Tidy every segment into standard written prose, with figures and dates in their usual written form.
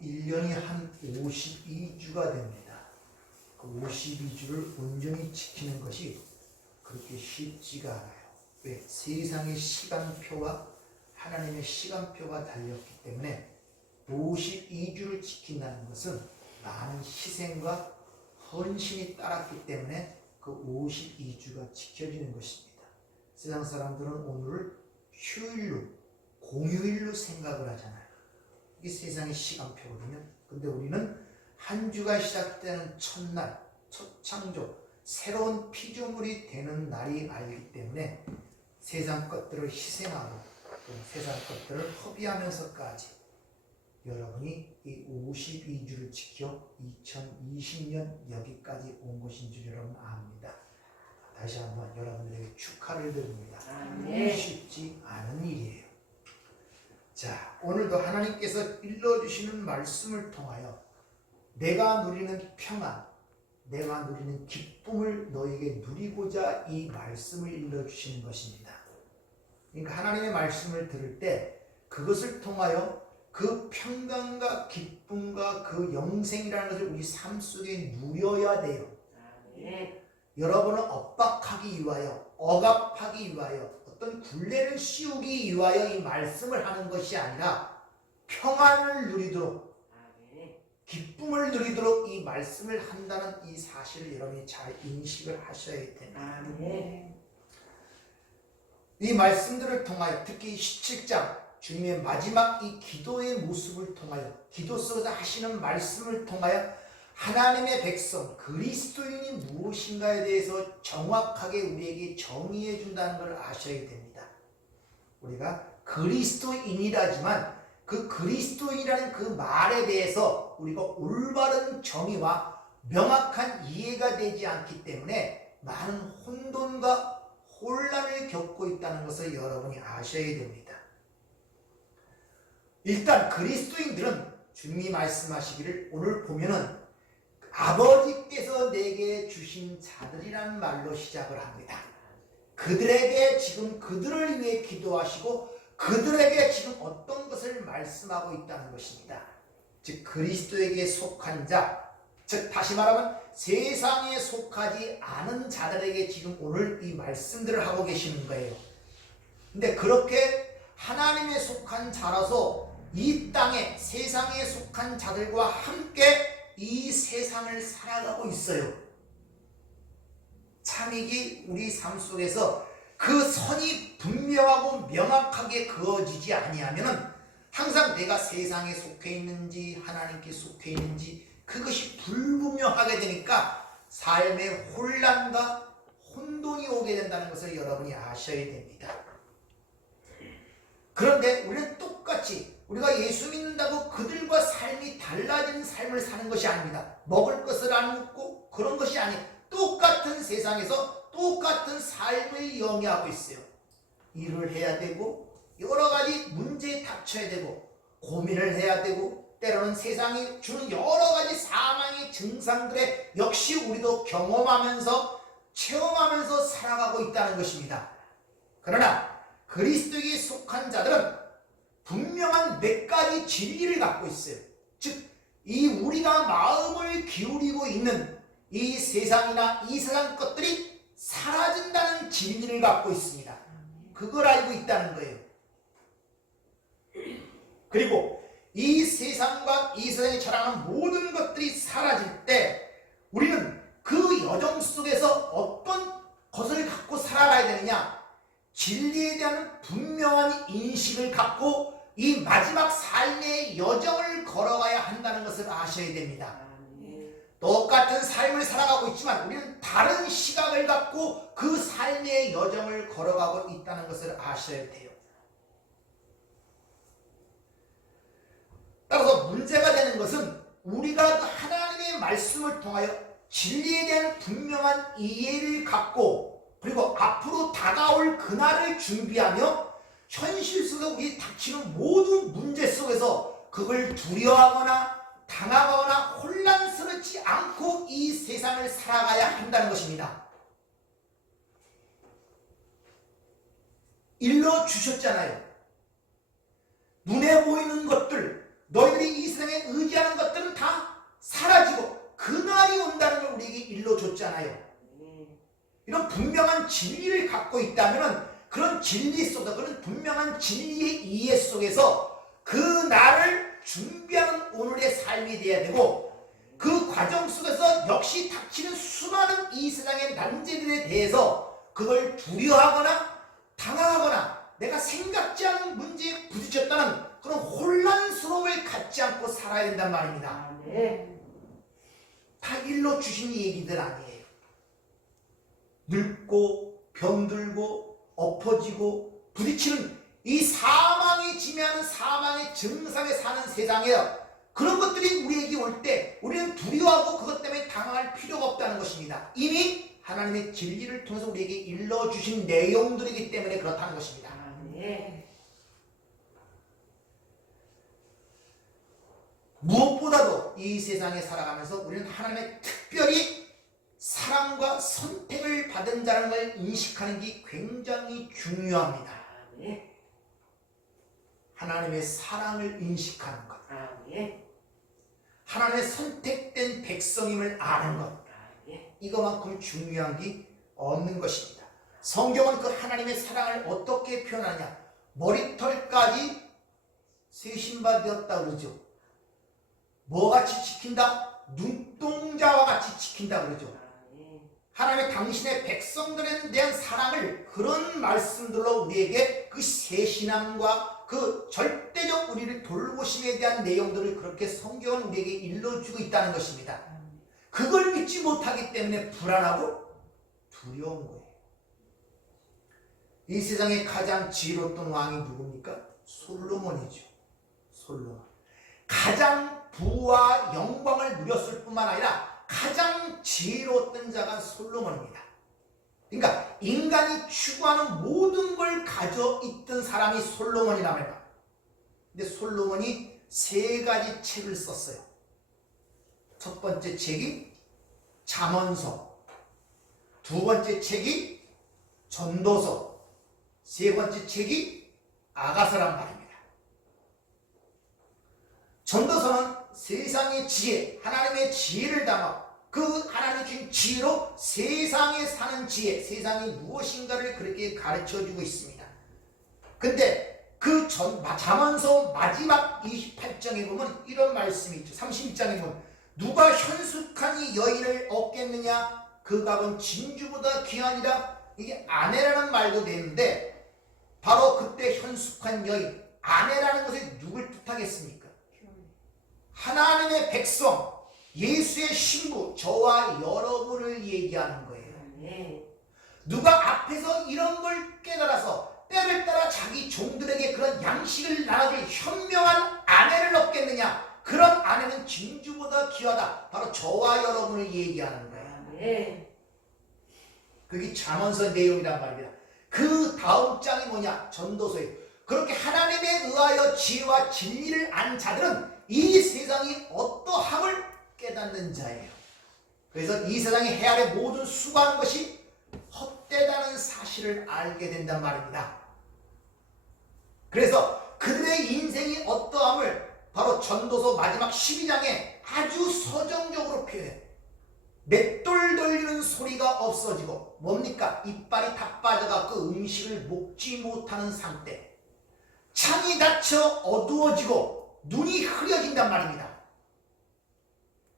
1년이 한 52주가 됩니다. 그 52주를 온전히 지키는 것이 그렇게 쉽지가 않아요. 왜? 세상의 시간표와 하나님의 시간표가 달렸기 때문에 52주를 지킨다는 것은 많은 희생과 헌신이 따랐기 때문에 그 52주가 지켜지는 것입니다. 세상 사람들은 오늘을 휴일로, 공휴일로 생각을 하잖아요. 이게 세상의 시간표거든요. 근데 우리는 한 주가 시작되는 첫날, 첫 창조, 새로운 피조물이 되는 날이 알기 때문에 세상 것들을 희생하고 또 세상 것들을 허비하면서까지 여러분이 이 52주를 지켜 2020년 여기까지 온 것인 줄 여러분 압니다. 다시 한번 여러분들에게 축하를 드립니다. 쉽지 않은 일이에요. 자, 오늘도 하나님께서 일러주시는 말씀을 통하여 내가 누리는 평안, 내가 누리는 기쁨을 너에게 누리고자 이 말씀을 일러주시는 것입니다. 그러니까 하나님의 말씀을 들을 때 그것을 통하여 그 평강과 기쁨과 그 영생이라는 것을 우리 삶 속에 누려야 돼요. 여러분을 엇박하기 위하여, 억압하기 위하여, 어떤 굴레를 씌우기 위하여 이 말씀을 하는 것이 아니라 평안을 누리도록, 기쁨을 누리도록 이 말씀을 한다는 이 사실을 여러분이 잘 인식을 하셔야 됩니다. 이 말씀들을 통하여 특히 17장 주님의 마지막 이 기도의 모습을 통하여, 기도 속에서 하시는 말씀을 통하여 하나님의 백성, 그리스도인이 무엇인가에 대해서 정확하게 우리에게 정의해 준다는 걸 아셔야 됩니다. 우리가 그리스도인이라지만 그 그리스도인이라는 그 말에 대해서 우리가 올바른 정의와 명확한 이해가 되지 않기 때문에 많은 혼돈과 혼란을 겪고 있다는 것을 여러분이 아셔야 됩니다. 일단 그리스도인들은 주님이 말씀하시기를 오늘 보면은 아버지께서 내게 주신 자들이라는 말로 시작을 합니다. 그들에게 지금 그들을 위해 기도하시고 그들에게 지금 어떤 것을 말씀하고 있다는 것입니다. 즉 그리스도에게 속한 자, 즉 다시 말하면 세상에 속하지 않은 자들에게 지금 오늘 이 말씀들을 하고 계시는 거예요. 근데 그렇게 하나님에 속한 자라서 이 땅에 세상에 속한 자들과 함께 이 세상을 살아가고 있어요. 참이기 우리 삶 속에서 그 선이 분명하고 명확하게 그어지지 아니하면은 항상 내가 세상에 속해 있는지 하나님께 속해 있는지 그것이 불분명하게 되니까 삶의 혼란과 혼돈이 오게 된다는 것을 여러분이 아셔야 됩니다. 그런데 우리는 똑같이 우리가 예수 믿는다고 그들과 삶이 달라지는 삶을 사는 것이 아닙니다. 먹을 것을 안 먹고 그런 것이 아니에요. 똑같은 세상에서 똑같은 삶을 영위하고 있어요. 일을 해야 되고 여러 가지 문제에 닥쳐야 되고 고민을 해야 되고 때로는 세상이 주는 여러 가지 사망의 증상들에 역시 우리도 경험하면서 체험하면서 살아가고 있다는 것입니다. 그러나 그리스도에게 속한 자들은 분명한 몇 가지 진리를 갖고 있어요. 즉, 이 우리가 마음을 기울이고 있는 이 세상이나 이 세상 것들이 사라진다는 진리를 갖고 있습니다. 그걸 알고 있다는 거예요. 그리고 이 세상과 이 세상에 자랑하는 모든 것들이 사라질 때 우리는 그 여정 속에서 어떤 것을 갖고 살아가야 되느냐? 진리에 대한 분명한 인식을 갖고 이 마지막 삶의 여정을 걸어가야 한다는 것을 아셔야 됩니다. 똑같은 삶을 살아가고 있지만 우리는 다른 시각을 갖고 그 삶의 여정을 걸어가고 있다는 것을 아셔야 돼요. 따라서 문제가 되는 것은 우리가 하나님의 말씀을 통하여 진리에 대한 분명한 이해를 갖고 그리고 앞으로 다가올 그날을 준비하며 현실 속에 우리 닥치는 모든 문제 속에서 그걸 두려워하거나 당하거나 혼란스럽지 않고 이 세상을 살아가야 한다는 것입니다. 일러주셨잖아요. 눈에 보이는 것들, 너희들이 이 세상에 의지하는 갖고 있다면 그런 진리 속에서, 그런 분명한 진리의 이해 속에서 그 나를 준비하는 오늘의 삶이 되어야 되고, 그 과정 속에서 역시 닥치는 수많은 이 세상의 난제들에 대해서 그걸 두려워하거나 당황하거나 내가 생각지 않은 문제에 부딪혔다는 그런 혼란스러움을 갖지 않고 살아야 된단 말입니다. 다 일러 주신 얘기들 아니에요. 늙고 병들고 엎어지고 부딪히는 이 사망이 지배하는 사망의 증상에 사는 세상이에요. 그런 것들이 우리에게 올 때 우리는 두려워하고 그것 때문에 당황할 필요가 없다는 것입니다. 이미 하나님의 진리를 통해서 우리에게 일러주신 내용들이기 때문에 그렇다는 것입니다. 무엇보다도 이 세상에 살아가면서 우리는 하나님의 특별히 사랑과 선택을 받은 자라는 걸 인식하는 게 굉장히 중요합니다. 하나님의 사랑을 인식하는 것, 하나님의 선택된 백성임을 아는 것, 이거만큼 중요한 게 없는 것입니다. 성경은 그 하나님의 사랑을 어떻게 표현하냐? 머리털까지 세신바 되었다 그러죠. 뭐같이 지킨다? 눈동자와 같이 지킨다 그러죠. 하나님의 당신의 백성들에 대한 사랑을 그런 말씀들로 우리에게 그 세신함과 그 절대적 우리를 돌보심에 대한 내용들을 그렇게 성경은 우리에게 일러주고 있다는 것입니다. 그걸 믿지 못하기 때문에 불안하고 두려운 거예요. 이 세상에 가장 지혜로웠던 왕이 누굽니까? 솔로몬이죠. 솔로몬. 가장 부와 영광을 누렸을 뿐만 아니라 가장 지혜로웠던 자가 솔로몬입니다. 그러니까 인간이 추구하는 모든 걸 가져 있던 사람이 솔로몬이라고 해요. 근데 솔로몬이 3가지 책을 썼어요. 첫 번째 책이 잠언서, 두 번째 책이 전도서, 세 번째 책이 아가서란 말입니다. 전도서는 세상의 지혜, 하나님의 지혜를 담아 그 하나님이 주신 지혜로 세상에 사는 지혜, 세상이 무엇인가를 그렇게 가르쳐주고 있습니다. 근데 그 잠언서 마지막 28장에 보면 이런 말씀이 있죠. 31장에 보면 누가 현숙한 이 여인을 얻겠느냐? 그 값은 진주보다 귀하니라. 이게 아내라는 말도 되는데 바로 그때 현숙한 여인, 아내라는 것에 누굴 뜻하겠습니까? 하나님의 백성, 예수의 신부, 저와 여러분을 얘기하는 거예요. 누가 앞에서 이런 걸 깨달아서 때를 따라 자기 종들에게 그런 양식을 나눠줄 현명한 아내를 얻겠느냐? 그런 아내는 진주보다 귀하다. 바로 저와 여러분을 얘기하는 거예요. 그게 잠언서 내용이란 말입니다. 그 다음 장이 뭐냐? 전도서예요. 그렇게 하나님에 의하여 지혜와 진리를 아는 자들은 이 세상이 어떠함을 깨닫는 자예요. 그래서 이 세상에 해아래 모든 수고하는 것이 헛되다는 사실을 알게 된단 말입니다. 그래서 그들의 인생이 어떠함을 바로 전도서 마지막 12장에 아주 서정적으로 표현해요. 맷돌 돌리는 소리가 없어지고 뭡니까? 이빨이 다 빠져갖고 음식을 먹지 못하는 상태, 창이 닫혀 어두워지고 눈이 흐려진단 말입니다.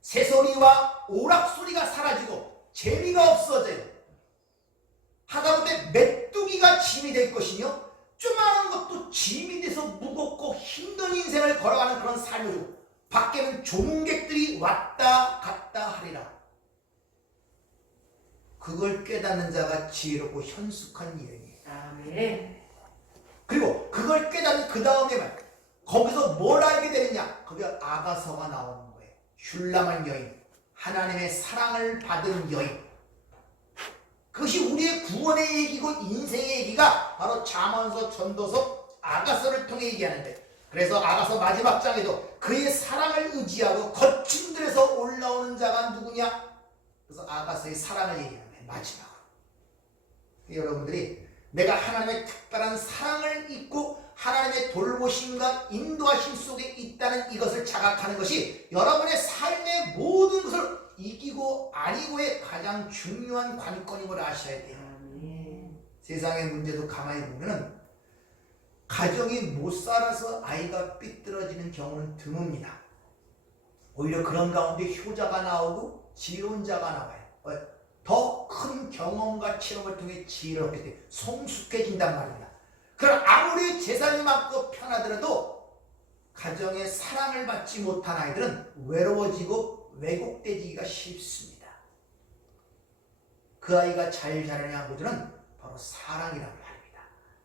새소리와 오락소리가 사라지고 재미가 없어져요. 하다못해 메뚜기가 짐이 될 것이며 조그마한 것도 짐이 돼서 무겁고 힘든 인생을 걸어가는 그런 삶을 주고 밖에는 조문객들이 왔다 갔다 하리라. 그걸 깨닫는 자가 지혜롭고 현숙한 여인이에요. 아멘. 그리고 그걸 깨닫는 그 다음에만 거기서 뭘 알게 되느냐? 거기 아가서가 나오는 거예요. 슐람한 여인, 하나님의 사랑을 받은 여인. 그것이 우리의 구원의 얘기고 인생의 얘기가 바로 잠언서, 전도서, 아가서를 통해 얘기하는데, 그래서 아가서 마지막 장에도 그의 사랑을 의지하고 거친 들에서 올라오는 자가 누구냐? 그래서 아가서의 사랑을 얘기하는 거예요. 마지막으로. 여러분들이 내가 하나님의 특별한 사랑을 잊고 하나님의 돌보심과 인도하심 속에 있다는 이것을 자각하는 것이 여러분의 삶의 모든 것을 이기고 아니고의 가장 중요한 관건임을 아셔야 돼요. 세상의 문제도 가만히 보면은 가정이 못 살아서 아이가 삐뚤어지는 경우는 드뭅니다. 오히려 그런 가운데 효자가 나오고 지론자가 나와요. 더 큰 경험과 체험을 통해 지혜를 얻게 돼 성숙해진단 말입니다. 그럼 아무리 재산이 많고 편하더라도 가정에 사랑을 받지 못한 아이들은 외로워지고 왜곡되기가 쉽습니다. 그 아이가 잘 자라냐 한 보조는 바로 사랑이란 말입니다.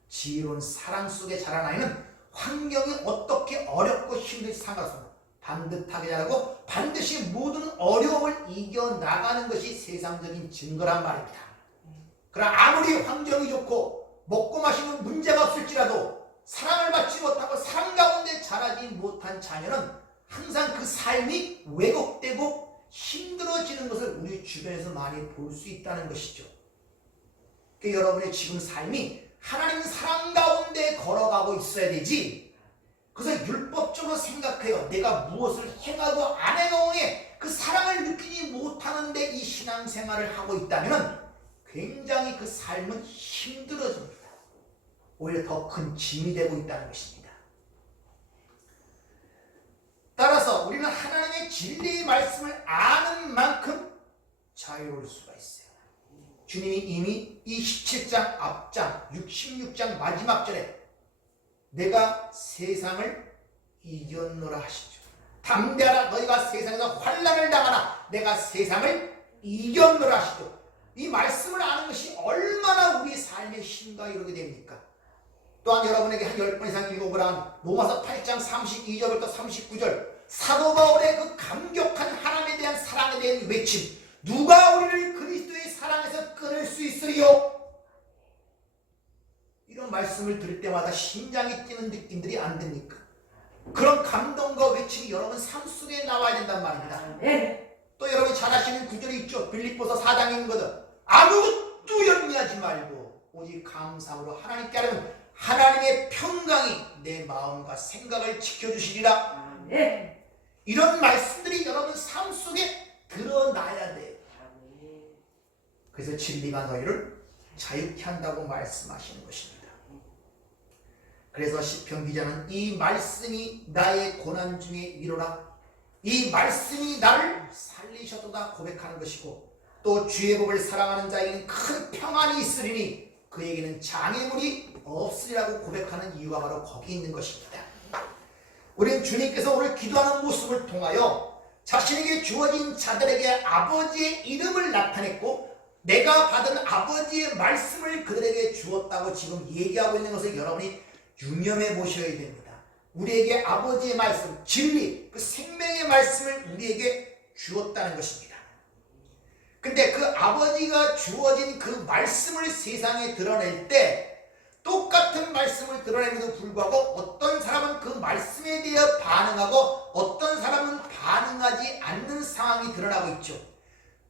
지혜로운 사랑 속에 자란 아이는 환경이 어떻게 어렵고 힘들지 상관없습니다. 반듯하게 자라고 반드시 모든 어려움을 이겨나가는 것이 세상적인 증거란 말입니다. 그러나 아무리 환경이 좋고 먹고 마시는 문제가 없을지라도 사랑을 받지 못하고 사랑 가운데 자라지 못한 자녀는 항상 그 삶이 왜곡되고 힘들어지는 것을 우리 주변에서 많이 볼 수 있다는 것이죠. 그러니까 여러분의 지금 삶이 하나님 사랑 가운데 걸어가고 있어야 되지, 그래서 율법적으로 생각해요. 내가 무엇을 행하고 안 해놓으니 그 사랑을 느끼지 못하는데 이 신앙생활을 하고 있다면 굉장히 그 삶은 힘들어집니다. 오히려 더 큰 짐이 되고 있다는 것입니다. 따라서 우리는 하나님의 진리의 말씀을 아는 만큼 자유로울 수가 있어요. 주님이 이미 이 17장 앞장 66장 마지막 절에 내가 세상을 이겼노라 하시죠. 담대하라, 너희가 세상에서 환난을 당하나 내가 세상을 이겼노라 하시죠. 이 말씀을 아는 것이 얼마나 우리 삶의 힘과 이루게 됩니까? 또한 여러분에게 한 10번 이상 읽어보라 로마서 8장 32절부터 39절 사도 바울의 그 감격한 하나님에 대한 사랑에 대한 외침, 누가 우리를 그리스도의 사랑에서 끊을 수 있으리요? 이런 말씀을 들을 때마다 심장이 뛰는 느낌들이 안 됩니까? 그런 감동과 외침이 여러분 삶 속에 나와야 된단 말입니다. 또 여러분이 잘 아시는 구절이 있죠. 빌립보서 4장에 있는 거든 아무것도 염려하지 말고 오직 감사함으로 하나님께 아뢰면 하나님의 평강이 내 마음과 생각을 지켜주시리라. 이런 말씀들이 여러분 삶 속에 드러나야 돼요. 그래서 진리가 너희를 자유케 한다고 말씀하시는 것입니다. 그래서 시편 기자는 이 말씀이 나의 고난 중에 위로라, 이 말씀이 나를 살리셨도다 고백하는 것이고, 또 주의 법을 사랑하는 자에게는 큰 평안이 있으리니 그에게는 장애물이 없으리라고 고백하는 이유가 바로 거기 있는 것입니다. 우리는 주님께서 오늘 기도하는 모습을 통하여 자신에게 주어진 자들에게 아버지의 이름을 나타냈고 내가 받은 아버지의 말씀을 그들에게 주었다고 지금 얘기하고 있는 것을 여러분이 유념해 보셔야 됩니다. 우리에게 아버지의 말씀, 진리, 그 생명의 말씀을 우리에게 주었다는 것입니다. 근데 그 아버지가 주어진 그 말씀을 세상에 드러낼 때 똑같은 말씀을 드러내면서 불구하고 어떤 사람은 그 말씀에 대해 반응하고 어떤 사람은 반응하지 않는 상황이 드러나고 있죠.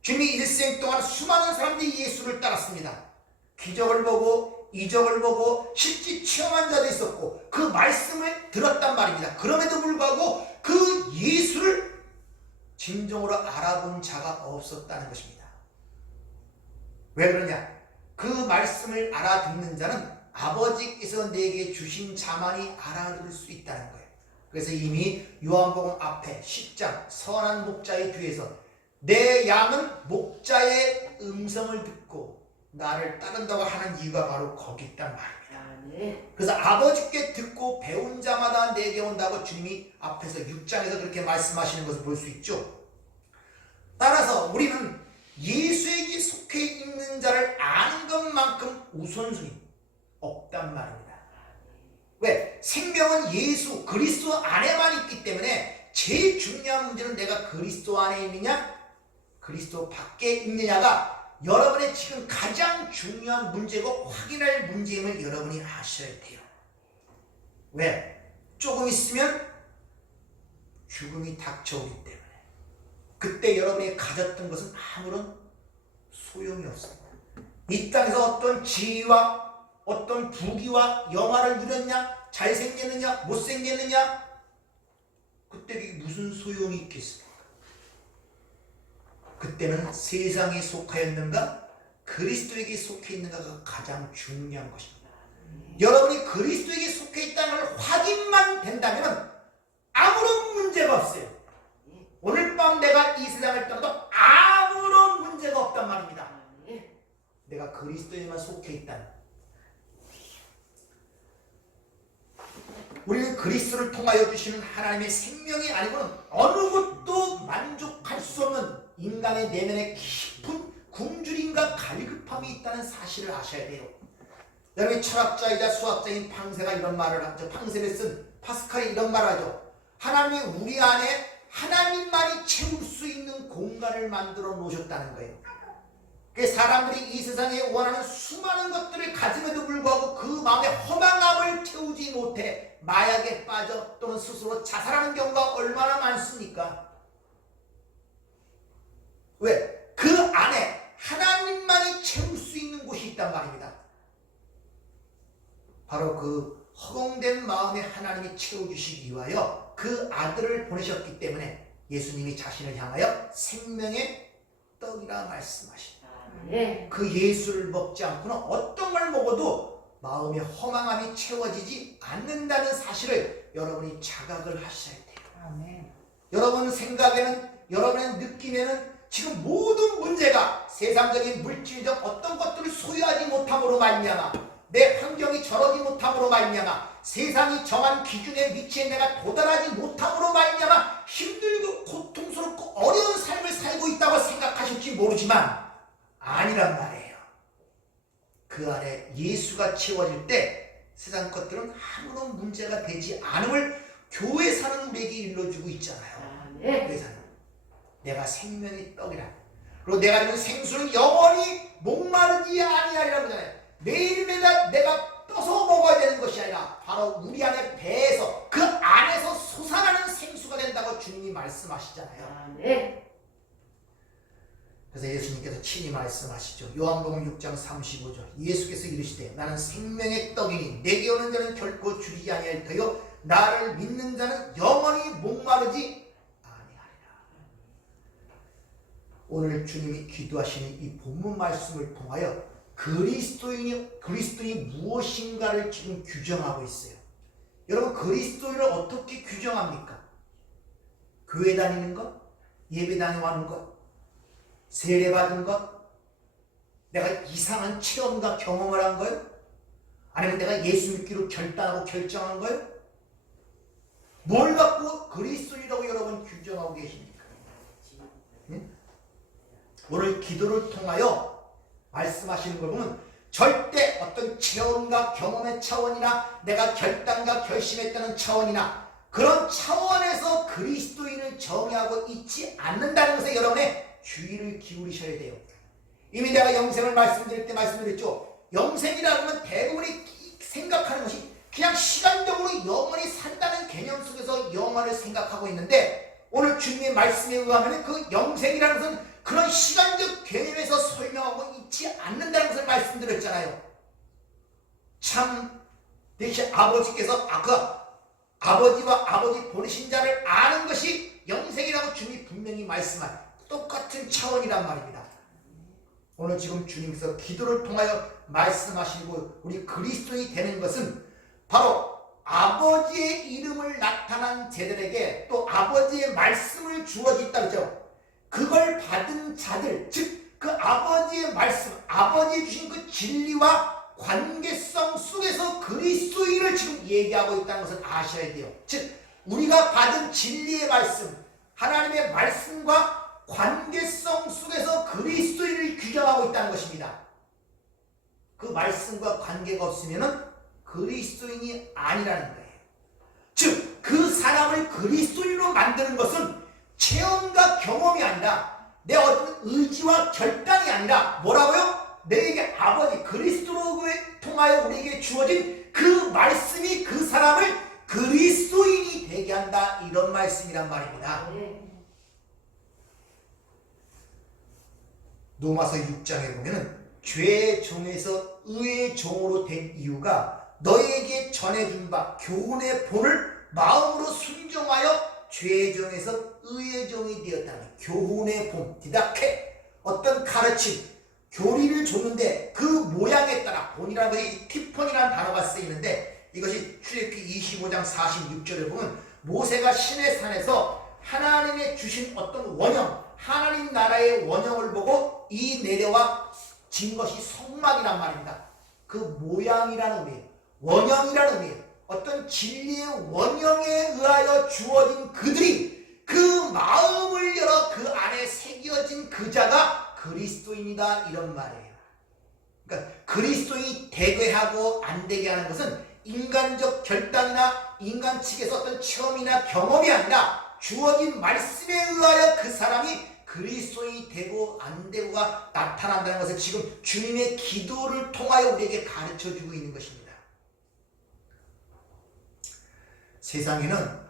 주님이 일생 동안 수많은 사람들이 예수를 따랐습니다. 기적을 보고 이적을 보고 실제 체험한 자도 있었고 그 말씀을 들었단 말입니다. 그럼에도 불구하고 그 예수를 진정으로 알아본 자가 없었다는 것입니다. 왜 그러냐? 그 말씀을 알아듣는 자는 아버지께서 내게 주신 자만이 알아들을 수 있다는 거예요. 그래서 이미 요한복음 앞에 10장 선한 목자의 뒤에서 내 양은 목자의 음성을 듣고 나를 따른다고 하는 이유가 바로 거기 있단 말입니다. 그래서 아버지께 듣고 배운 자마다 내게 온다고 주님이 앞에서 6장에서 그렇게 말씀하시는 것을 볼 수 있죠. 따라서 우리는 예수에게 속해 있는 자를 아는 것만큼 우선순위 없단 말입니다. 왜? 생명은 예수 그리스도 안에만 있기 때문에 제일 중요한 문제는 내가 그리스도 안에 있느냐 그리스도 밖에 있느냐가 여러분의 지금 가장 중요한 문제고 확인할 문제임을 여러분이 아셔야 돼요. 왜? 조금 있으면 죽음이 닥쳐오기 때문에 그때 여러분이 가졌던 것은 아무런 소용이 없습니다. 이 땅에서 어떤 지위와 어떤 부귀와 영화를 누렸냐, 잘생겼느냐, 못생겼느냐, 그때 그게 무슨 소용이 있겠습니까? 그때는 세상에 속하였는가 그리스도에게 속해 있는가가 가장 중요한 것입니다. 여러분이 그리스도에게 속해 있다는 걸 확인만 된다면 아무런 문제가 없어요. 오늘 밤 내가 이 세상을 떠나도 아무런 문제가 없단 말입니다. 내가 그리스도에만 속해 있다는. 우리는 그리스도를 통하여 주시는 하나님의 생명이 아니고는 어느 것도 만족할 수 없는 인간의 내면에 깊은 굶주림과 갈급함이 있다는 사실을 아셔야 돼요. 여러분이 철학자이자 수학자인 팡세가 이런 말을 하죠. 팡세를 쓴 파스칼이 이런 말을 하죠. 하나님이 우리 안에 하나님만이 채울 수 있는 공간을 만들어 놓으셨다는 거예요. 사람들이 이 세상에 원하는 수많은 것들을 가짐에도 불구하고 그 마음의 허망함을 채우지 못해 마약에 빠져 또는 스스로 자살하는 경우가 얼마나 많습니까? 왜? 그 안에 하나님만이 채울 수 있는 곳이 있단 말입니다. 바로 그 허공된 마음에 하나님이 채워주시기 위하여 그 아들을 보내셨기 때문에 예수님이 자신을 향하여 생명의 떡이라 말씀하십니다. 그 예수를 먹지 않고는 어떤 걸 먹어도 마음의 허망함이 채워지지 않는다는 사실을 여러분이 자각을 하셔야 돼요. 아멘. 여러분 생각에는, 여러분의 느낌에는 지금 모든 문제가 세상적인 물질적 어떤 것들을 소유하지 못함으로 말미암아, 내 환경이 저러지 못함으로 말미암아, 세상이 정한 기준의 위치에 내가 도달하지 못함으로 말미암아 힘들고 고통스럽고 어려운 삶을 살고 있다고 생각하실지 모르지만 아니란 말이에요. 그 안에 예수가 채워질 때 세상 것들은 아무런 문제가 되지 않음을 교회사는 우리에게 일러주고 있잖아요. 교회사는 내가 생명의 떡이라. 그리고 내가 주는 생수는 영원히 목마르지 아니하리라고 하잖아요. 매일매일 내가 떠서 먹어야 되는 것이 아니라 바로 우리 안에 배에서 그 안에서 솟아나는 생수가 된다고 주님이 말씀하시잖아요. 그래서 예수님께서 친히 말씀하시죠. 요한복음 6장 35절 예수께서 이르시되 나는 생명의 떡이니 내게 오는 자는 결코 줄이지 아니할 터요 나를 믿는 자는 영원히 목마르지 아니하리라. 오늘 주님이 기도하시는 이 본문 말씀을 통하여 그리스도인이 무엇인가를 지금 규정하고 있어요. 여러분 그리스도인을 어떻게 규정합니까? 교회 다니는 것? 예배 다녀가는 것? 세례 받은 것? 내가 이상한 체험과 경험을 한 거예요? 아니면 내가 예수 믿기로 결단하고 결정한 거예요? 뭘 갖고 그리스도인이라고 여러분 규정하고 계십니까? 네? 오늘 기도를 통하여 말씀하시는 걸 보면 절대 어떤 체험과 경험의 차원이나 내가 결단과 결심했다는 차원이나 그런 차원에서 그리스도인을 정의하고 있지 않는다는 것에 여러분의 주의를 기울이셔야 돼요. 이미 내가 영생을 말씀드릴 때 말씀드렸죠. 영생이라고 하면 대부분이 생각하는 것이 그냥 시간적으로 영원히 산다는 개념 속에서 영원을 생각하고 있는데 오늘 주님의 말씀에 의하면 그 영생이라는 것은 그런 시간적 개념에서 설명하고 있지 않는다는 것을 말씀드렸잖아요. 참 대신 아버지께서 아버지와 아버지 보내신 자를 아는 것이 영생이라고 주님이 분명히 말씀한 똑같은 차원이란 말입니다. 오늘 지금 주님께서 기도를 통하여 말씀하시고 우리 그리스도인이 되는 것은 바로 아버지의 이름을 나타난 자들에게 또 아버지의 말씀을 주어졌다 그러죠. 그걸 받은 자들, 즉 그 아버지의 말씀, 아버지 주신 그 진리와 관계성 속에서 그리스도인을 지금 얘기하고 있다는 것을 아셔야 돼요. 즉 우리가 받은 진리의 말씀, 하나님의 말씀과 관계성 속에서 그리스도인을 규정하고 있다는 것입니다. 그 말씀과 관계가 없으면 그리스도인이 아니라는 거예요. 즉 그 사람을 그리스도인으로 만드는 것은 체험과 경험이 아니라 내 어떤 의지와 결단이 아니라 뭐라고요? 내게 아버지 그리스도로 통하여 우리에게 주어진 그 말씀이 그 사람을 그리스도인이 되게 한다 이런 말씀이란 말입니다. 로마서 6장에 보면은 죄의 종에서 의의 종으로 된 이유가 너에게 전해준 바 교훈의 본을 마음으로 순종하여 죄의 종에서 의의 종이 되었다는 교훈의 본, 디다케 어떤 가르침 교리를 줬는데 그 모양에 따라 본이라는 것이 티폰이라는 단어가 쓰이는데 이것이 출애굽기 25장 46절을 보면 모세가 시내 산에서 하나님의 주신 어떤 원형, 하나님 나라의 원형을 보고 이 내려와 진 것이 성막이란 말입니다. 그 모양이라는 의미예요. 원형이라는 의미예요. 어떤 진리의 원형에 의하여 주어진 그들이 그 마음을 열어 그 안에 새겨진 그 자가 그리스도인이다 이런 말이에요. 그러니까 그리스도인이 되게 하고 안 되게 하는 것은 인간적 결단이나 인간 측에서 어떤 체험이나 경험이 아니라 주어진 말씀에 의하여 그 사람이 그리스도인이 되고 안 되고가 나타난다는 것을 지금 주님의 기도를 통하여 우리에게 가르쳐주고 있는 것입니다. 세상에는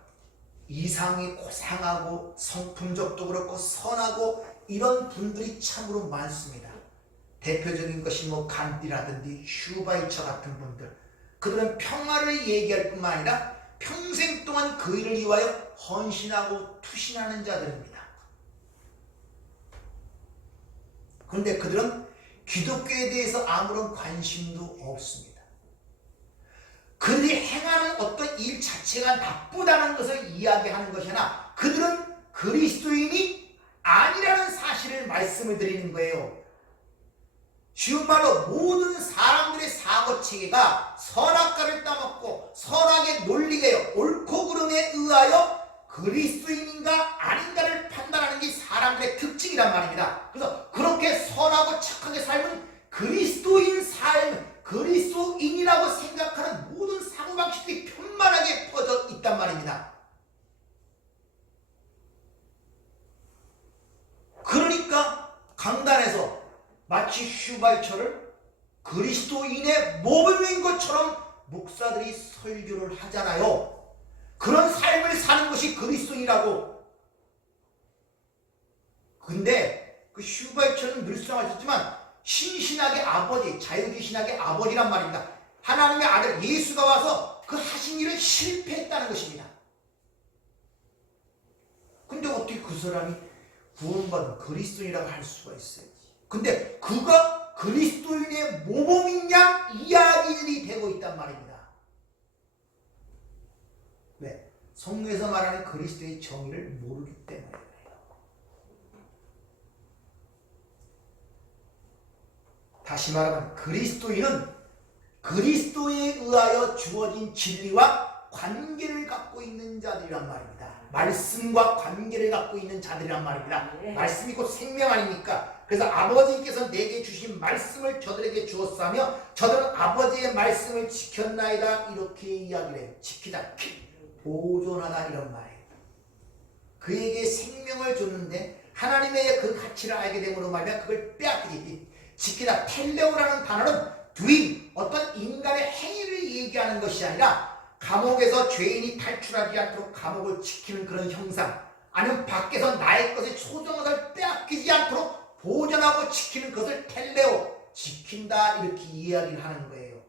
이상이 고상하고 성품적도 그렇고 선하고 이런 분들이 참으로 많습니다. 대표적인 것이 간디라든지 슈바이처 같은 분들, 그들은 평화를 얘기할 뿐만 아니라 평생 동안 그 일을 위하여 헌신하고 투신하는 자들입니다. 그런데 그들은 기독교에 대해서 아무런 관심도 없습니다. 그들이 행하는 어떤 일 자체가 나쁘다는 것을 이야기하는 것이 아니라 그들은 그리스도인이 아니라는 사실을 말씀을 드리는 거예요. 쉬운 말로 모든 사람들의 사고체계가 선악과를 따먹고 선악의 논리에 옳고 그름에 의하여 그리스도인인가 아닌가를 판단하는 게 사람들의 특징이란 말입니다. 그래서 그렇게 선하고 착하게 살면 그리스도인 삶, 그리스도인이라고 생각하는 모든 사고방식들이 편만하게 퍼져 있단 말입니다. 그러니까 강단에서 마치 슈바이처를 그리스도인의 모범인 것처럼 목사들이 설교를 하잖아요. 그런 삶을 사는 것이 그리스도인이라고. 근데 그 슈바이처는 늘상하셨지만 신신학의 아버지, 자유주의 신학의 아버지란 말입니다. 하나님의 아들 예수가 와서 그 하신 일을 실패했다는 것입니다. 근데 어떻게 그 사람이 구원받은 그리스도인이라고 할 수가 있어요? 근데 그가 그리스도인의 모범인 양 이야기들이 되고 있단 말입니다. 왜? 성경에서 말하는 그리스도의 정의를 모르기 때문에 그래요. 다시 말하면 그리스도인은 그리스도에 의하여 주어진 진리와 관계를 갖고 있는 자들이란 말입니다. 말씀과 관계를 갖고 있는 자들이란 말입니다. 말씀이 곧 생명 아닙니까? 그래서 아버지께서 내게 주신 말씀을 저들에게 주었으며 저들은 아버지의 말씀을 지켰나이다 이렇게 이야기를 해요. 지키다, 보존하다 이런 말이에요. 그에게 생명을 줬는데 하나님의 그 가치를 알게 됨으로 말하면 그걸 빼앗기지. 지키다, 텔레오라는 단어는 doing, 어떤 인간의 행위를 얘기하는 것이 아니라 감옥에서 죄인이 탈출하지 않도록 감옥을 지키는 그런 형상, 아니면 밖에서 나의 것을 소중한 것을 빼앗기지 않도록 보존하고 지키는 것을 텔레오, 지킨다 이렇게 이야기를 하는 거예요.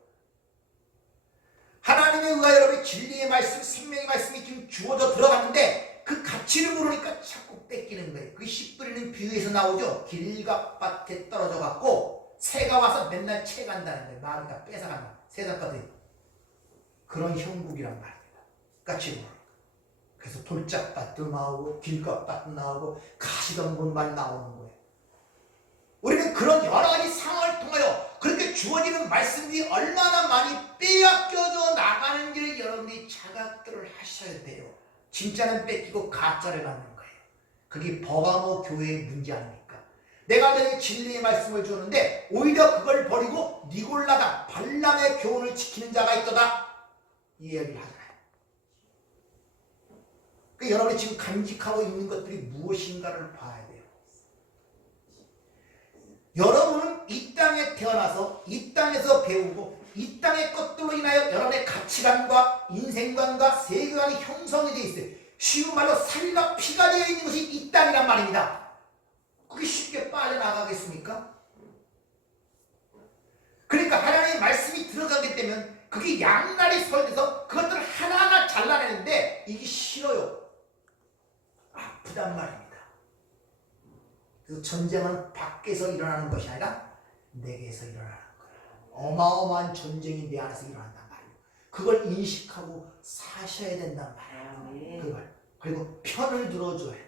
하나님에 의하여 여러분의 진리의 말씀, 생명의 말씀이 지금 주어져 들어갔는데 그 가치를 모르니까 자꾸 뺏기는 거예요. 그 씨 뿌리는 비유에서 나오죠. 길갑밭에 떨어져 갖고 새가 와서 맨날 채간다는 거예요. 마음이 다 뺏어간다. 새싹거든. 그런 형국이란 말입니다. 같이 모르니까. 그래서 돌짝밭도 나오고 길갑밭도 나오고 가시덤불만 나오는 거예요. 우리는 그런 여러 가지 상황을 통하여 그렇게 주어지는 말씀들이 얼마나 많이 빼앗겨져 나가는지를 여러분들이 자각들을 하셔야 돼요. 진짜는 뺏기고 가짜를 갖는 거예요. 그게 버가모 교회의 문제 아닙니까? 내가 너에게 진리의 말씀을 주었는데 오히려 그걸 버리고 니골라다 발람의 교훈을 지키는 자가 있도다 이 이야기를 하잖아요. 그러니까 여러분이 지금 간직하고 있는 것들이 무엇인가를 봐야 돼요. 여러분은 이 땅에 태어나서 이 땅에서 배우고 이 땅의 것들로 인하여 여러분의 가치관과 인생관과 세계관이 형성이 되어 있어요. 쉬운 말로 살과 피가 되어 있는 것이 이 땅이란 말입니다. 그게 쉽게 빠져나가겠습니까? 그러니까 하나님의 말씀이 들어가게 되면 그게 양날이 설돼서 그것들을 하나하나 잘라내는데 이게 싫어요. 아프단 말입니다. 그래서 전쟁은 밖에서 일어나는 것이 아니라 내게서 일어나는 거예요. 어마어마한 전쟁이 내 안에서 일어난단 말이에요. 그걸 인식하고 사셔야 된단 말이에요. 그걸. 그리고 편을 들어줘야 돼요.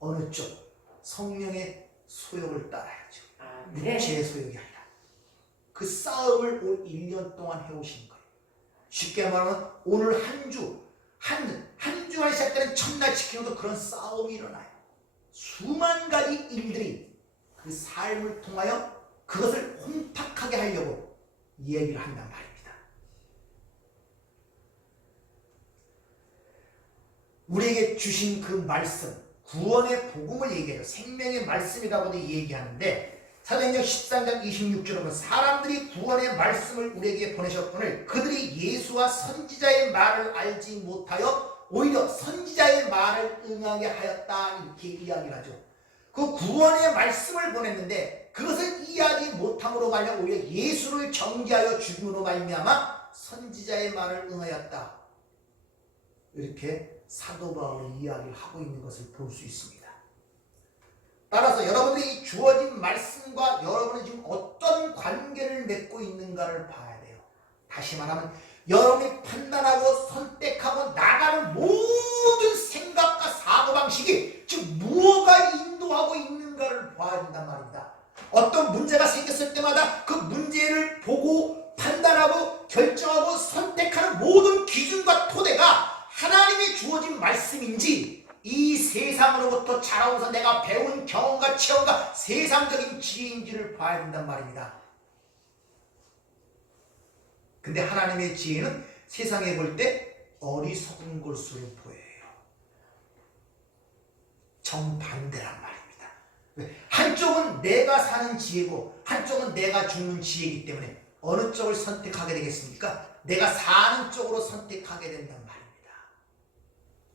어느 쪽? 성령의 소욕을 따라야죠. 육체의 소욕이 아니라. 그 싸움을 올 1년 동안 해오신 거예요. 쉽게 말하면 오늘 한 주간 시작되는 첫날 지키면도 그런 싸움이 일어나요. 수만 가지 일들이 그 삶을 통하여 그것을 혼탁하게 하려고 이야기를 한단 말입니다. 우리에게 주신 그 말씀, 구원의 복음을 얘기해요. 생명의 말씀이라고도 얘기하는데 사도행전 13장 26절에 보면 사람들이 구원의 말씀을 우리에게 보내셨거늘 그들이 예수와 선지자의 말을 알지 못하여 오히려 선지자의 말을 응하게 하였다 이렇게 이야기를 하죠. 그 구원의 말씀을 보냈는데 그것을 이해하지 못함으로 말미암아 오히려 예수를 정죄하여 죽임으로 말미암아 선지자의 말을 응하였다. 이렇게 사도 바울이 이야기를 하고 있는 것을 볼 수 있습니다. 따라서 여러분들이 주어진 말씀과 여러분이 지금 어떤 관계를 맺고 있는가를 봐야 돼요. 다시 말하면 여러분이 판단하고 선택하고 나가는 모든 생각과 사고방식이 지금 무엇가 인도하고 있는가를 봐야 된단 말입니다. 어떤 문제가 생겼을 때마다 그 문제를 보고 판단하고 결정하고 선택하는 모든 기준과 토대가 하나님이 주어진 말씀인지 이 세상으로부터 자라오면서 내가 배운 경험과 체험과 세상적인 지혜인지를 봐야 된단 말입니다. 근데 하나님의 지혜는 세상에 볼 때 어리석은 것으로 보여요. 정반대란 말입니다. 한쪽은 내가 사는 지혜고 한쪽은 내가 죽는 지혜이기 때문에 어느 쪽을 선택하게 되겠습니까? 내가 사는 쪽으로 선택하게 된단 말입니다.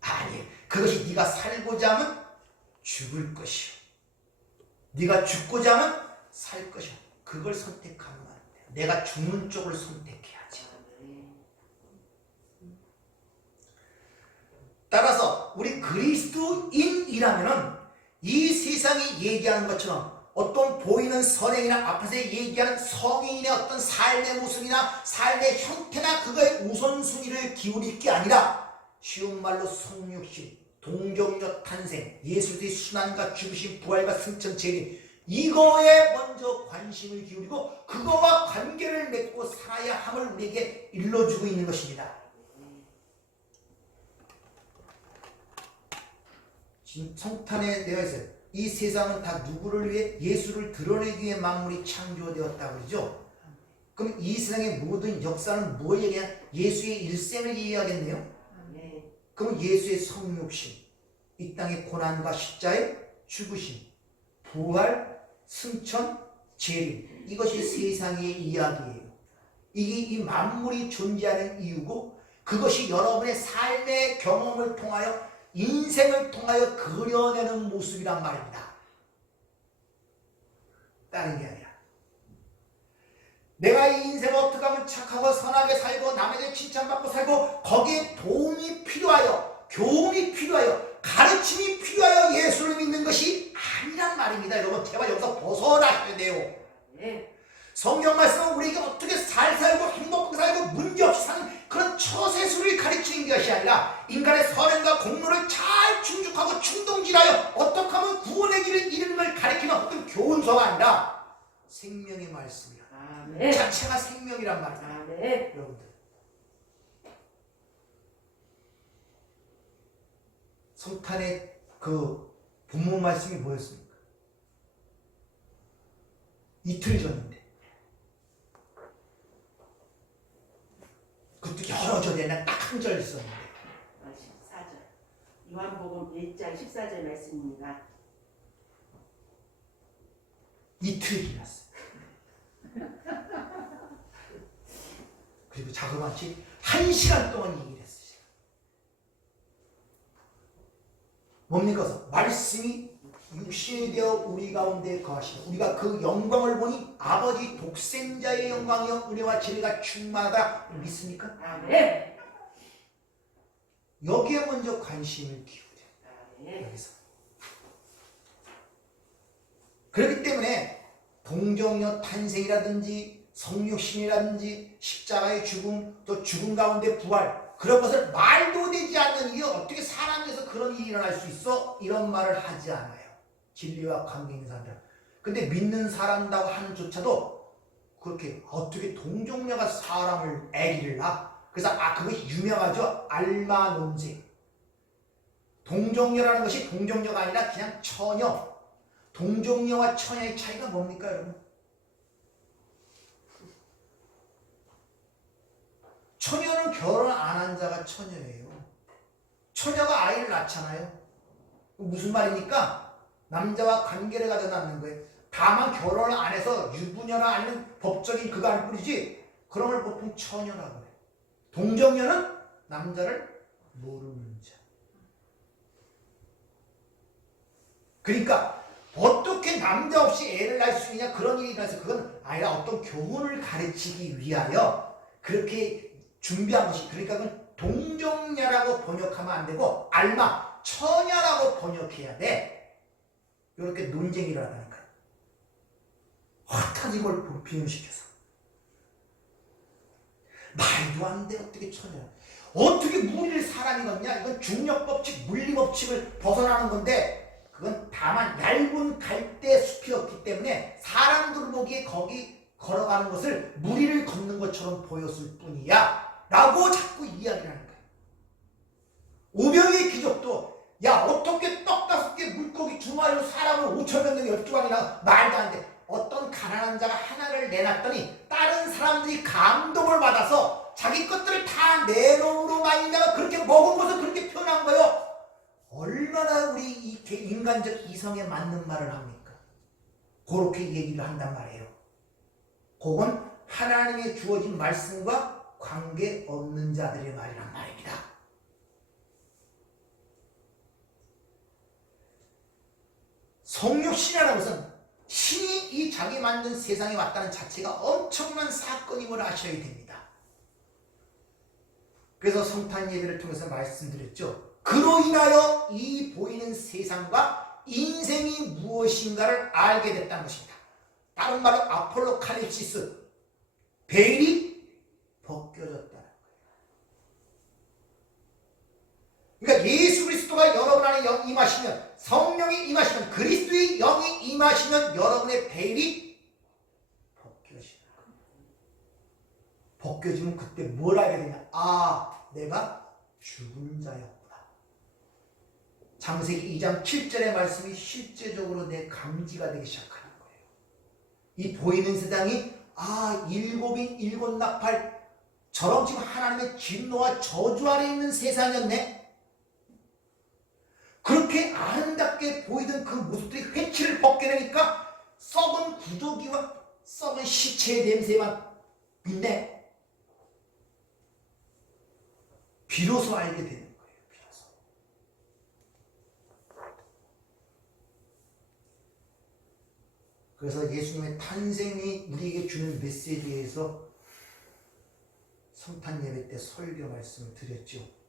아니, 그것이 네가 살고자 하면 죽을 것이요 네가 죽고자 하면 살 것이요 그걸 선택하면 안 돼요. 내가 죽는 쪽을 선택해야지. 따라서 우리 그리스도인이라면은 이 세상이 얘기하는 것처럼 어떤 보이는 선행이나 앞에서 얘기하는 성인의 어떤 삶의 모습이나 삶의 형태나 그거의 우선순위를 기울일 게 아니라 쉬운 말로 성육신, 동정녀 탄생, 예수의 순환과 죽으심, 부활과 승천, 재림 이거에 먼저 관심을 기울이고 그거와 관계를 맺고 살아야 함을 우리에게 일러주고 있는 것입니다. 지금 성탄에 되어 있어요. 이 세상은 다 누구를 위해? 예수를 드러내기 위해 만물이 창조되었다고 그러죠. 그럼 이 세상의 모든 역사는 뭘 얘기하냐? 예수의 일생을 이해하겠네요. 그럼 예수의 성육신, 이 땅의 고난과 십자의 죽으심, 부활, 승천, 재림 이것이 세상의 이야기예요. 이게 이 만물이 존재하는 이유고 그것이 여러분의 삶의 경험을 통하여 인생을 통하여 그려내는 모습이란 말입니다. 다른 게 아니라 내가 이 인생을 어떻게 하면 착하고 선하게 살고 남에게 칭찬받고 살고 거기에 도움이 필요하여 교훈이 필요하여 가르침이 필요하여 예수를 믿는 것이 아니란 말입니다. 여러분 제발 여기서 벗어나셔야 돼요. 성경 말씀은 우리에게 어떻게 잘 살고 행복하게 살고 문제없이 사는 그런 처세술을 가르치는 것이 아니라 인간의 선행과 공로를 잘 충족하고 충동질하여 어떻게 하면 구원의 길을 이루는 걸 가르치는 어떤 교훈서가 아니라 생명의 말씀이야. 자체가 생명이란 말이야. 여러분들 성탄의 그 본문 말씀이 뭐였습니까? 이틀 전인데 그것도 여러 절에 난 딱 한 절 있었는데 14절 요한복음 1장 14절 말씀입니다. 이틀 지났어요. 그리고 자그마치 1시간 동안 얘기를 했어요. 뭡니까? 말씀이 육신이 되어 우리 가운데 거하시고 우리가 그 영광을 보니 아버지 독생자의 영광이요 은혜와 진리가 충만하다 믿습니까? 아멘. 여기에 먼저 관심을 기울여요. 여기서. 그렇기 때문에 동정녀 탄생이라든지 성육신이라든지 십자가의 죽음, 또 죽음 가운데 부활, 그런 것을 말도 되지 않는 일이 어떻게 사람에서 그런 일이 일어날 수 있어? 이런 말을 하지 않아요. 진리와 관계 있는 사람들. 근데 믿는 사람이라고 하는 조차도 그렇게 어떻게 동정녀가 사람을 아기를 낳아? 그래서 그것이 유명하죠. 알마 논쟁. 동정녀라는 것이 동정녀가 아니라 그냥 처녀. 동정녀와 처녀의 차이가 뭡니까, 여러분? 처녀는 결혼 안 한 자가 처녀예요. 처녀가 아이를 낳잖아요. 무슨 말입니까? 남자와 관계를 가져 낳는 거예요. 다만 결혼을 안 해서 유부녀나 아니면 법적인 그거 할 뿐이지, 그런 걸 보통 처녀라고 해요. 동정녀는 남자를 모르는 자. 그러니까 어떻게 남자 없이 애를 낳을 수 있냐, 그런 일이 일어나서 그건 아니라 어떤 교훈을 가르치기 위하여 그렇게 준비한 것이, 그러니까 그건 동정녀라고 번역하면 안 되고 알마, 처녀라고 번역해야 돼. 이렇게 논쟁이 일어나니까 헛하지 걸 표현시켜서 말도 안 돼. 어떻게 처녀야? 어떻게 무리를 사람이 걷냐? 이건 중력법칙, 물리법칙을 벗어나는 건데, 그건 다만 얇은 갈대 숲이었기 때문에 사람들 보기에 거기 걸어가는 것을 무리를 걷는 것처럼 보였을 뿐이야 라고 자꾸 이야기를 하는 거예요. 오병이의 기적도 야 어떻게 떡 5개 물고기 2마리로 사람을 5,000명 12마리나, 말도 안 돼. 어떤 가난한 자가 하나를 내놨더니 다른 사람들이 감동을 받아서 자기 것들을 다 내놓음으로 말미암아 그렇게 먹은 것을 그렇게 표현한 거예요. 얼마나 우리 인간적 이성에 맞는 말을 합니까? 그렇게 얘기를 한단 말이에요. 그건 하나님의 주어진 말씀과 관계없는 자들의 말이란 말입니다. 성육신이라는 것은 신이 이 자기 만든 세상에 왔다는 자체가 엄청난 사건임을 아셔야 됩니다. 그래서 성탄 예배를 통해서 말씀드렸죠. 그로 인하여 이 보이는 세상과 인생이 무엇인가를 알게 됐다는 것입니다. 다른 말로 아폴로칼립시스, 베일이 벗겨졌다는 거예요. 그러니까 예수 그리스도가 여러분 안에 임하시면, 성령이 임하시면, 그리스도의 영이 임하시면 여러분의 베일이 벗겨진다. 벗겨지면 그때 뭘 알게 되냐? 내가 죽은 자였구나. 창세기 2장 7절의 말씀이 실제적으로 내 감지가 되기 시작하는 거예요. 이 보이는 세상이 일곱인 일곱 나팔처럼 지금 하나님의 진노와 저주 아래 있는 세상이었네. 그렇게 아름답게 보이던 그 모습들이 회치를 벗겨내니까 썩은 구더기와 썩은 시체의 냄새만 있네. 비로소 알게 되는 거예요. 비로소. 그래서 예수님의 탄생이 우리에게 주는 메시지에서 성탄 예배 때 설교 말씀을 드렸죠.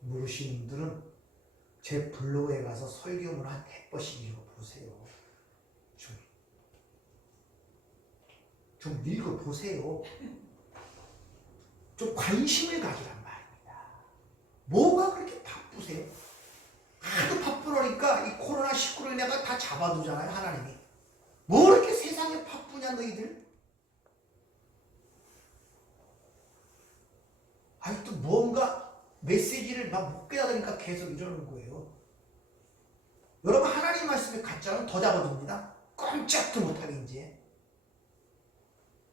모르시는 분들은 제 블로그에 가서 설교문 한 100번씩 읽어보세요. 좀 읽어보세요. 좀 관심을 가지란 말입니다. 뭐가 그렇게 바쁘세요? 하도 바쁘니까 이 코로나19를 내가 다 잡아두잖아요. 하나님이. 뭐 이렇게 세상에 바쁘냐 너희들? 또 뭔가 메시지를 막 못 깨달으니까 계속 이러는 거예요. 여러분 하나님 말씀에 가짜는 더 잡아둡니다. 꼼짝도 못하게 이제.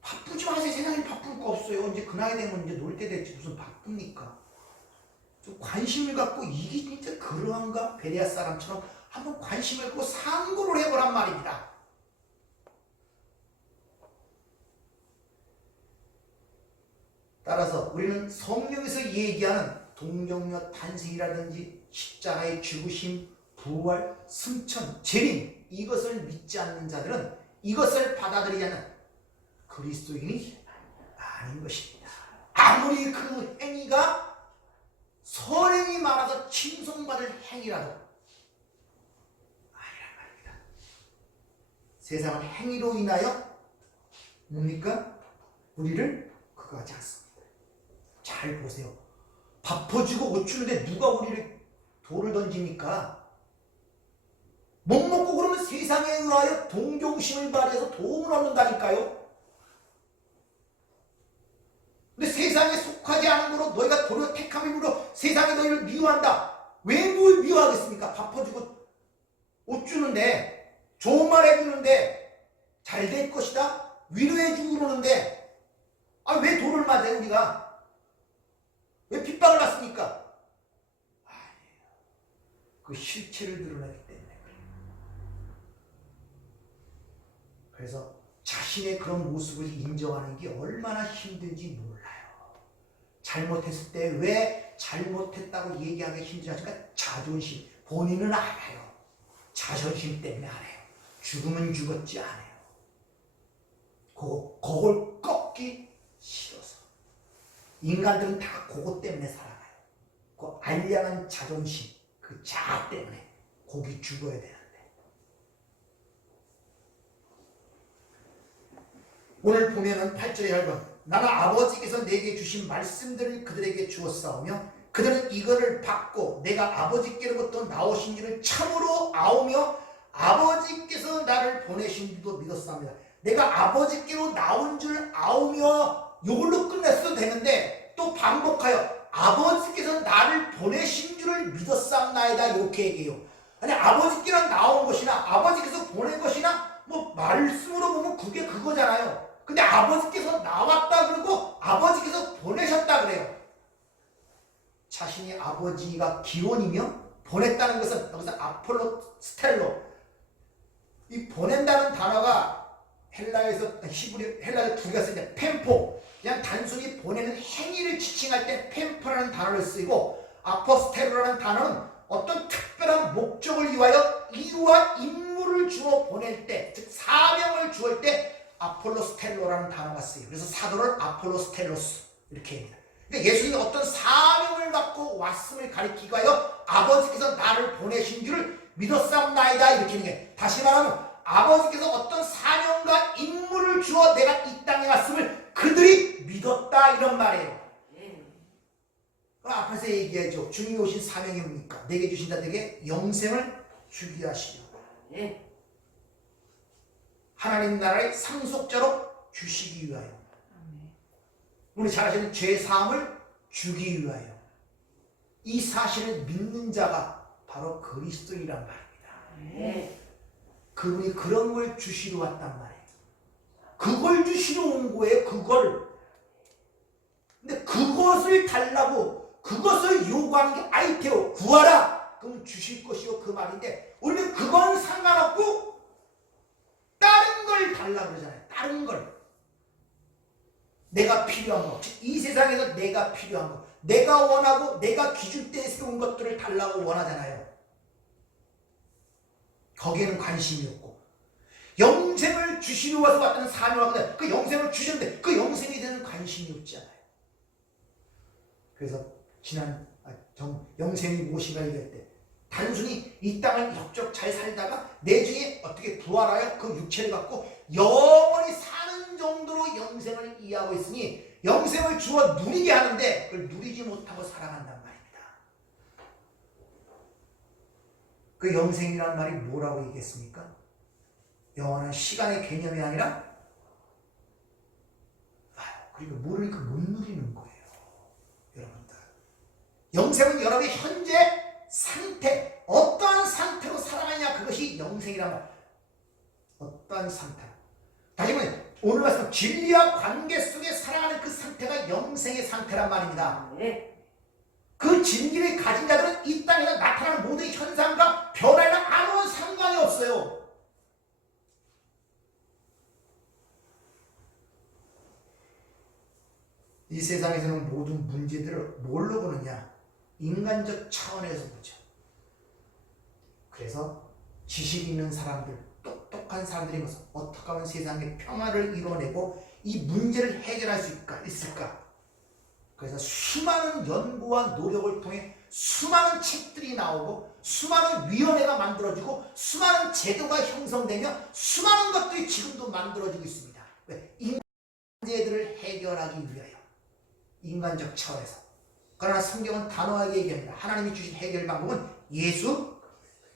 바쁘지 마세요. 세상에 바쁠 거 없어요. 이제 그 나이 되면 이제 놀 때 됐지 무슨 바쁩니까? 좀 관심을 갖고 이게 진짜 그러한가? 베레아 사람처럼 한번 관심을 갖고 상고를 해보란 말입니다. 따라서 우리는 성령에서 얘기하는 동정녀 탄생이라든지 십자가의 죽으심, 부활, 승천, 재림, 이것을 믿지 않는 자들은, 이것을 받아들이지 않는 그리스도인이 아닌 것입니다. 아무리 그 행위가 선행이 많아서 칭송받을 행위라도 아니란 말입니다. 세상은 행위로 인하여 뭡니까? 우리를 그거 하지 않습니다. 잘 보세요. 밥 퍼주고 옷 주는데 누가 우리를 돌을 던집니까? 못 먹고 그러면 세상에 의하여 동정심을 발휘해서 도움을 얻는다니까요. 근데 세상에 속하지 않은 거로 너희가 도리어 택함을 물어 세상이 너희를 미워한다. 왜 미워하겠습니까? 밥 퍼주고 옷 주는데 좋은 말 해주는데 잘 될 것이다. 위로해주고 그러는데 왜 돌을 맞아요 우리가? 왜 핍박을 받습니까? 아니에요. 그 실체를 드러내기 때문에 그래요. 그래서 자신의 그런 모습을 인정하는 게 얼마나 힘든지 몰라요. 잘못했을 때 왜 잘못했다고 얘기하기 힘들어하니까 자존심. 본인은 알아요. 자존심 때문에 알아요. 죽으면 죽었지 않아요. 그걸 꺾기 싫어서. 인간들은 다 그것 때문에 살아가요. 그 알량한 자존심, 그 자아 때문에 거기 죽어야 되는데. 오늘 보면은 8절의 혈번. 나는 아버지께서 내게 주신 말씀들을 그들에게 주었사오며 그들은 이거를 받고 내가 아버지께로부터 나오신 줄을 참으로 아오며 아버지께서 나를 보내신 줄도 믿었사옵니다. 내가 아버지께로 나온 줄 아오며 이걸로 끝냈어도 되는데 또 반복하여 아버지께서 나를 보내신 줄을 믿었사옵나이다 이렇게 얘기해요. 아니 아버지께로 나온 것이나 아버지께서 보낸 것이나 뭐 말씀으로 보면 그게 그거잖아요. 근데 아버지께서 나왔다 그러고 아버지께서 보내셨다 그래요. 자신이 아버지가 기원이며 보냈다는 것은 여기서 아폴로 스텔로 이 보낸다는 단어가 헬라에서 헬라에 두 개가 쓰는데 펜포 그냥 단순히 보내는 행위를 지칭할 때 펜포라는 단어를 쓰고 아포스텔로라는 단어는 어떤 특별한 목적을 위하여 이유와 임무를 주어 보낼 때 즉 사명을 주을 때 아폴로스텔로라는 단어가 쓰여요. 그래서 사도를 아폴로스텔로스 이렇게 합니다. 그러니까 예수님이 어떤 사명을 갖고 왔음을 가리키기 위하여 아버지께서 나를 보내신 줄을 믿었사옵나이다 이렇게 하는 게 다시 말하면 아버지께서 어떤 사명과 임무를 주어 내가 이 땅에 왔음을 그들이 믿었다 이런 말이에요. 앞에서 얘기하죠. 주님이 오신 사명이 뭡니까? 내게 주신 자들에게 영생을 주게 하시려. 하나님 나라의 상속자로 주시기 위하여. 우리 잘 아시는 죄사함을 주기 위하여. 이 사실을 믿는 자가 바로 그리스도이란 말입니다. 그분이 그런 걸 주시러 왔단 말이에요. 그걸 주시러 온 거예요. 그걸. 근데 그것을 달라고 그것을 요구하는 게 아이테오 구하라. 그럼 주실 것이요 그 말인데 우리는 그건 상관없고 다른 걸 달라 그러잖아요. 다른 걸. 내가 필요한 거. 이 세상에서 내가 필요한 거. 내가 원하고 내가 기준대에 세운 것들을 달라고 원하잖아요. 거기에는 관심이 없고 영생을 주시러 와서 왔다는 사명하거든. 그 영생을 주셨는데 그 영생에 대한 관심이 없지 않아요. 그래서 지난 영생이 무엇인가 얘기할 때 단순히 이 땅을 역적 잘 살다가 내중에 어떻게 부활하여 그 육체를 갖고 영원히 사는 정도로 영생을 이해하고 있으니 영생을 주어 누리게 하는데 그걸 누리지 못하고 살아간단 말입니다. 그 영생이란 말이 뭐라고 얘기했습니까? 영원한 시간의 개념이 아니라 그리고 모르니까 못 누리는 거예요. 여러분들 영생은 여러분의 현재 상태, 어떠한 상태로 살아가냐 그것이 영생이란 말. 어떠한 상태. 다시 말해 오늘 말씀 진리와 관계 속에 살아가는 그 상태가 영생의 상태란 말입니다. 그 진리를 가진 자들은 이 땅에서 나타나는 모든 현상과 변화에는 아무런 상관이 없어요. 이 세상에서는 모든 문제들을 뭘로 보느냐? 인간적 차원에서 보죠. 그래서 지식 있는 사람들, 똑똑한 사람들이 모여서 어떻게 하면 세상에 평화를 이뤄내고 이 문제를 해결할 수 있을까? 그래서 수많은 연구와 노력을 통해 수많은 책들이 나오고 수많은 위원회가 만들어지고 수많은 제도가 형성되며 수많은 것들이 지금도 만들어지고 있습니다. 왜? 인간 문제들을 해결하기 위하여 인간적 차원에서. 그러나 성경은 단호하게 얘기합니다. 하나님이 주신 해결 방법은 예수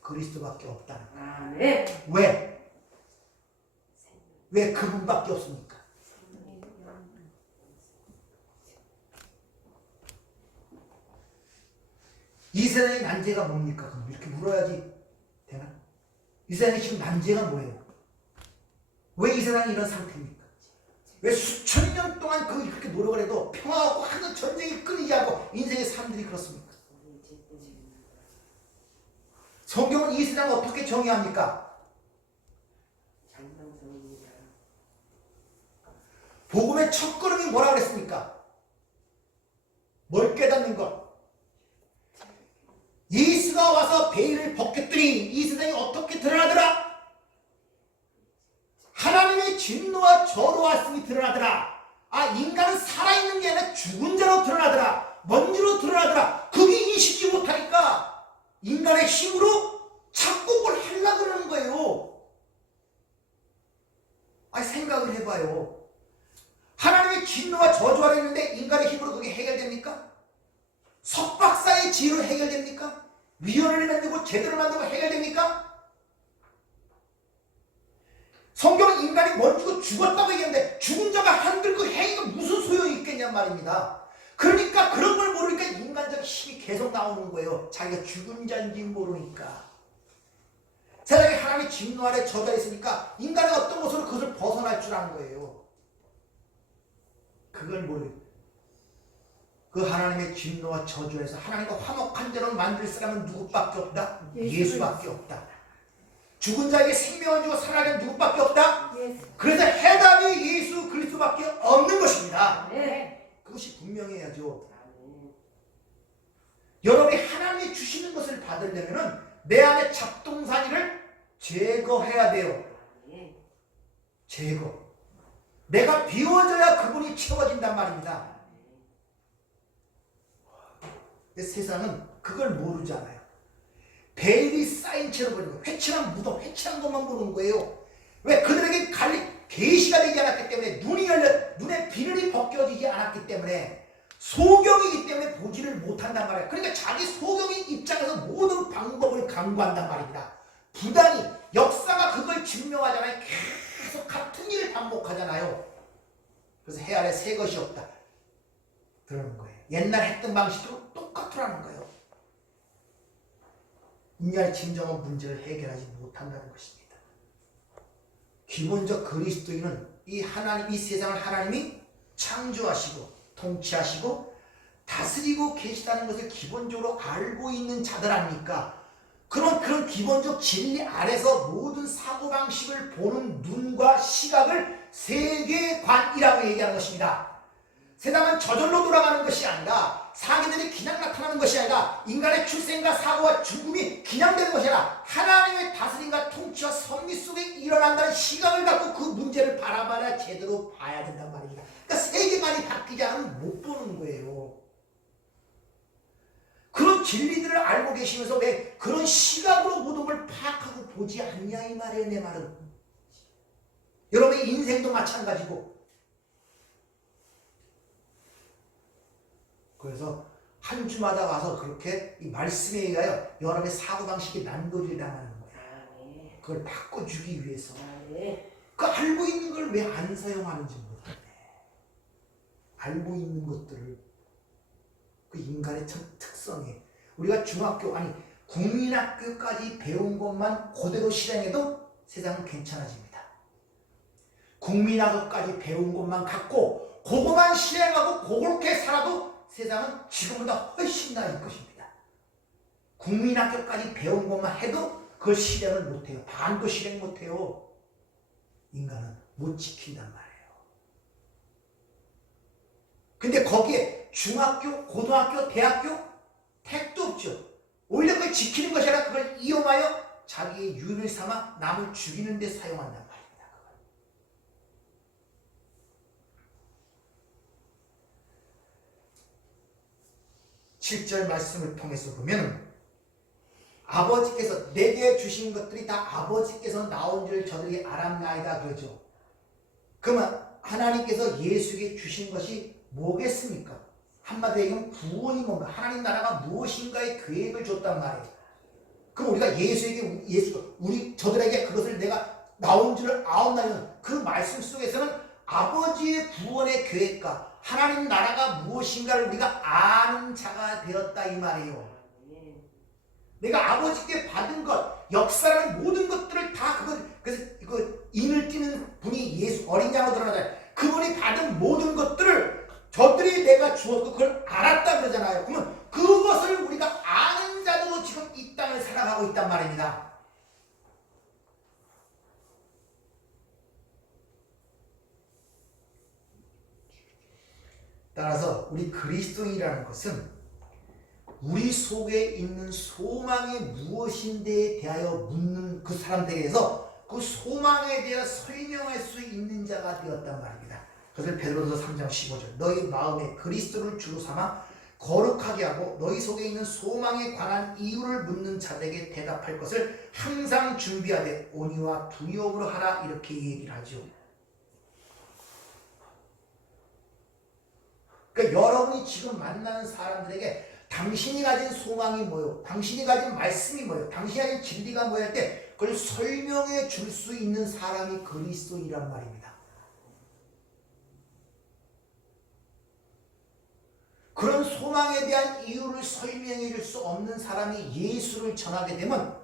그리스도밖에 없다는 거예요. 아멘. 왜? 왜 그분밖에 없습니까? 이 세상의 난제가 뭡니까? 그럼 이렇게 물어야지 되나? 이 세상에 지금 난제가 뭐예요? 왜 이 세상이 이런 상태입니까? 왜 수천 년 동안 그렇게 노력을 해도 평화하고 하는 전쟁이 끊이지 않고 인생의 삶들이 그렇습니까? 성경은 이 세상을 어떻게 정의합니까? 복음의 첫걸음이 뭐라 그랬습니까? 뭘 깨닫는 것? 예수가 와서 베일을 벗겼더니 이 세상이 어떻게 드러나더라? 하나님의 진노와 저로왔음이 드러나더라. 아, 인간은 살아있는 게 아니라 죽은 자로 드러나더라. 먼지로 드러나더라. 그게 인식지 못하니까 인간의 힘으로 자꾸 뭘 하려고 그러는 거예요. 아니, 생각을 해봐요. 하나님의 진노와 저주가 있는데 인간의 힘으로 그게 해결됩니까? 석박사의 지혜로 해결됩니까? 위원회를 만들고 제도를 만들고 해결됩니까? 성경은 인간이 먼지고 죽었다고 얘기하는데 죽은 자가 한들 그 행위가 무슨 소용이 있겠냔 말입니다. 그러니까 그런 걸 모르니까 인간적 힘이 계속 나오는 거예요. 자기가 죽은 자인지 모르니까. 세상에 하나님의 진노 아래 저주가 있으니까 인간의 어떤 모습으로 그것을 벗어날 줄 아는 거예요. 그걸 모르고 그 하나님의 진노와 저주에서 하나님과 화목한 자로 만들 사람은 누구밖에 없다? 예수밖에 없다. 죽은 자에게 생명을 주고 살아낸 누구밖에 없다? 그래서 해답이 예수 그리스도밖에 없는 것입니다. 그것이 분명해야죠. 여러분이 하나님이 주시는 것을 받으려면 내 안에 잡동사니를 제거해야 돼요. 제거. 내가 비워져야 그분이 채워진단 말입니다. 세상은 그걸 모르잖아요. 베일이 쌓인 채로 보는 거예요. 회칠한 무덤, 회칠한 것만 보는 거예요. 왜? 그들에게 계시가 되지 않았기 때문에 눈이 열려 눈에 비늘이 벗겨지지 않았기 때문에 소경이기 때문에 보지를 못한단 말이에요. 그러니까 자기 소경인 입장에서 모든 방법을 강구한단 말입니다. 부단히 역사가 그걸 증명하잖아요. 계속 같은 일을 반복하잖아요. 그래서 해 아래 새 것이 없다. 그러는 거예요. 옛날 했던 방식으로 똑같으라는 거예요. 인간의 진정한 문제를 해결하지 못한다는 것입니다. 기본적 그리스도인은 이 세상을 하나님이 창조하시고 통치하시고 다스리고 계시다는 것을 기본적으로 알고 있는 자들 아닙니까? 그런 기본적 진리 아래서 모든 사고방식을 보는 눈과 시각을 세계관이라고 얘기하는 것입니다. 세상은 저절로 돌아가는 것이 아니라 사기들이 그냥 나타나는 것이 아니라 인간의 출생과 사고와 죽음이 그냥 되는 것이 아니라 하나님의 다스림과 통치와 섭리 속에 일어난다는 시각을 갖고 그 문제를 바라봐야 제대로 봐야 된단 말입니다. 그러니까 세계관이 바뀌지 않으면 못 보는 거예요. 그런 진리들을 알고 계시면서 왜 그런 시각으로 모든 걸 파악하고 보지 않냐 이 말이에요. 내 말은. 여러분의 인생도 마찬가지고. 그래서 한 주마다 와서 그렇게 이 말씀에 의하여 여러분의 사고방식이 난도질 당하는 거야. 그걸 바꿔주기 위해서. 그 알고 있는 걸 왜 안 사용하는지 모르겠네. 알고 있는 것들을 그 인간의 특성에 우리가 국민학교까지 배운 것만 그대로 실행해도 세상은 괜찮아집니다. 국민학교까지 배운 것만 갖고 그것만 실행하고 그렇게 살아도 세상은 지금보다 훨씬 나을 것입니다. 국민학교까지 배운 것만 해도 그걸 실행을 못해요. 반도 실행 못해요. 인간은 못 지킨단 말이에요. 근데 거기에 중학교, 고등학교, 대학교 택도 없죠. 오히려 그걸 지키는 것이 아니라 그걸 이용하여 자기의 유인을 삼아 남을 죽이는 데 사용한단 말입니다. 7절 말씀을 통해서 보면 아버지께서 내게 주신 것들이 다 아버지께서 나온 줄 저들이 알았나이다 그러죠. 그러면 하나님께서 예수에게 주신 것이 뭐겠습니까? 한마디로 얘기하면 구원이 뭔가, 하나님 나라가 무엇인가의 계획을 줬단 말이에요. 그럼 우리가 저들에게 그것을 내가 나온 줄 아옵나이는 그 말씀 속에서는 아버지의 구원의 계획과 하나님 나라가 무엇인가를 우리가 아는 자가 되었다 이 말이에요. 내가 아버지께 받은 것, 역사라는 모든 것들을 다 그래서 인을 띠는 분이 예수 어린 양으로 드러나잖아요. 그분이 받은 모든 것들을 저들이 내가 주었고 그걸 알았다 그러잖아요. 그러면 그것을 우리가 아는 자들로 지금 이 땅을 살아가고 있단 말입니다. 따라서 우리 그리스도인이라는 것은 우리 속에 있는 소망이 무엇인데에 대하여 묻는 그 사람들에게서 그 소망에 대해 설명할 수 있는 자가 되었단 말입니다. 그래서 베드로서 3장 15절 너희 마음에 그리스도를 주로 삼아 거룩하게 하고 너희 속에 있는 소망에 관한 이유를 묻는 자들에게 대답할 것을 항상 준비하되 온유와 두려움으로 하라 이렇게 얘기를 하죠. 그러니까 여러분이 지금 만나는 사람들에게 당신이 가진 소망이 뭐요? 당신이 가진 말씀이 뭐요? 당신이 가진 진리가 뭐야 할 때 그걸 설명해 줄 수 있는 사람이 그리스도이란 말입니다. 그런 소망에 대한 이유를 설명해 줄 수 없는 사람이 예수를 전하게 되면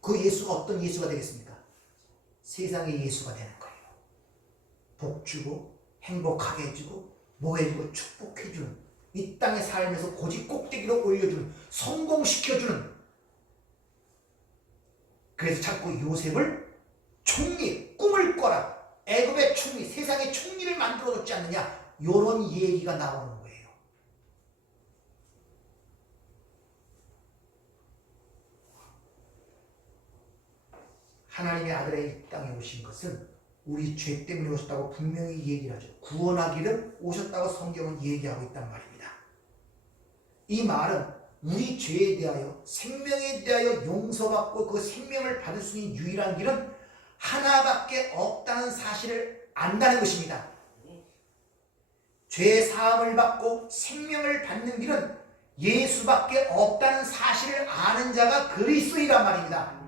그 예수가 어떤 예수가 되겠습니까? 세상의 예수가 되는 거예요. 복 주고 행복하게 해주고 뭐 해주고 축복해주는 이 땅의 삶에서 고집 꼭대기로 올려주는 성공시켜주는 그래서 자꾸 요셉을 총리 꿈을 꿔라 애굽의 총리 세상의 총리를 만들어줬지 않느냐 이런 얘기가 나오는 거예요. 하나님의 아들의 이 땅에 오신 것은 우리 죄 때문에 오셨다고 분명히 얘기를 하죠. 구원하기를 오셨다고 성경은 얘기하고 있단 말입니다. 이 말은 우리 죄에 대하여 생명에 대하여 용서받고 그 생명을 받을 수 있는 유일한 길은 하나밖에 없다는 사실을 안다는 것입니다. 죄 사함을 받고 생명을 받는 길은 예수밖에 없다는 사실을 아는 자가 그리스도이란 말입니다.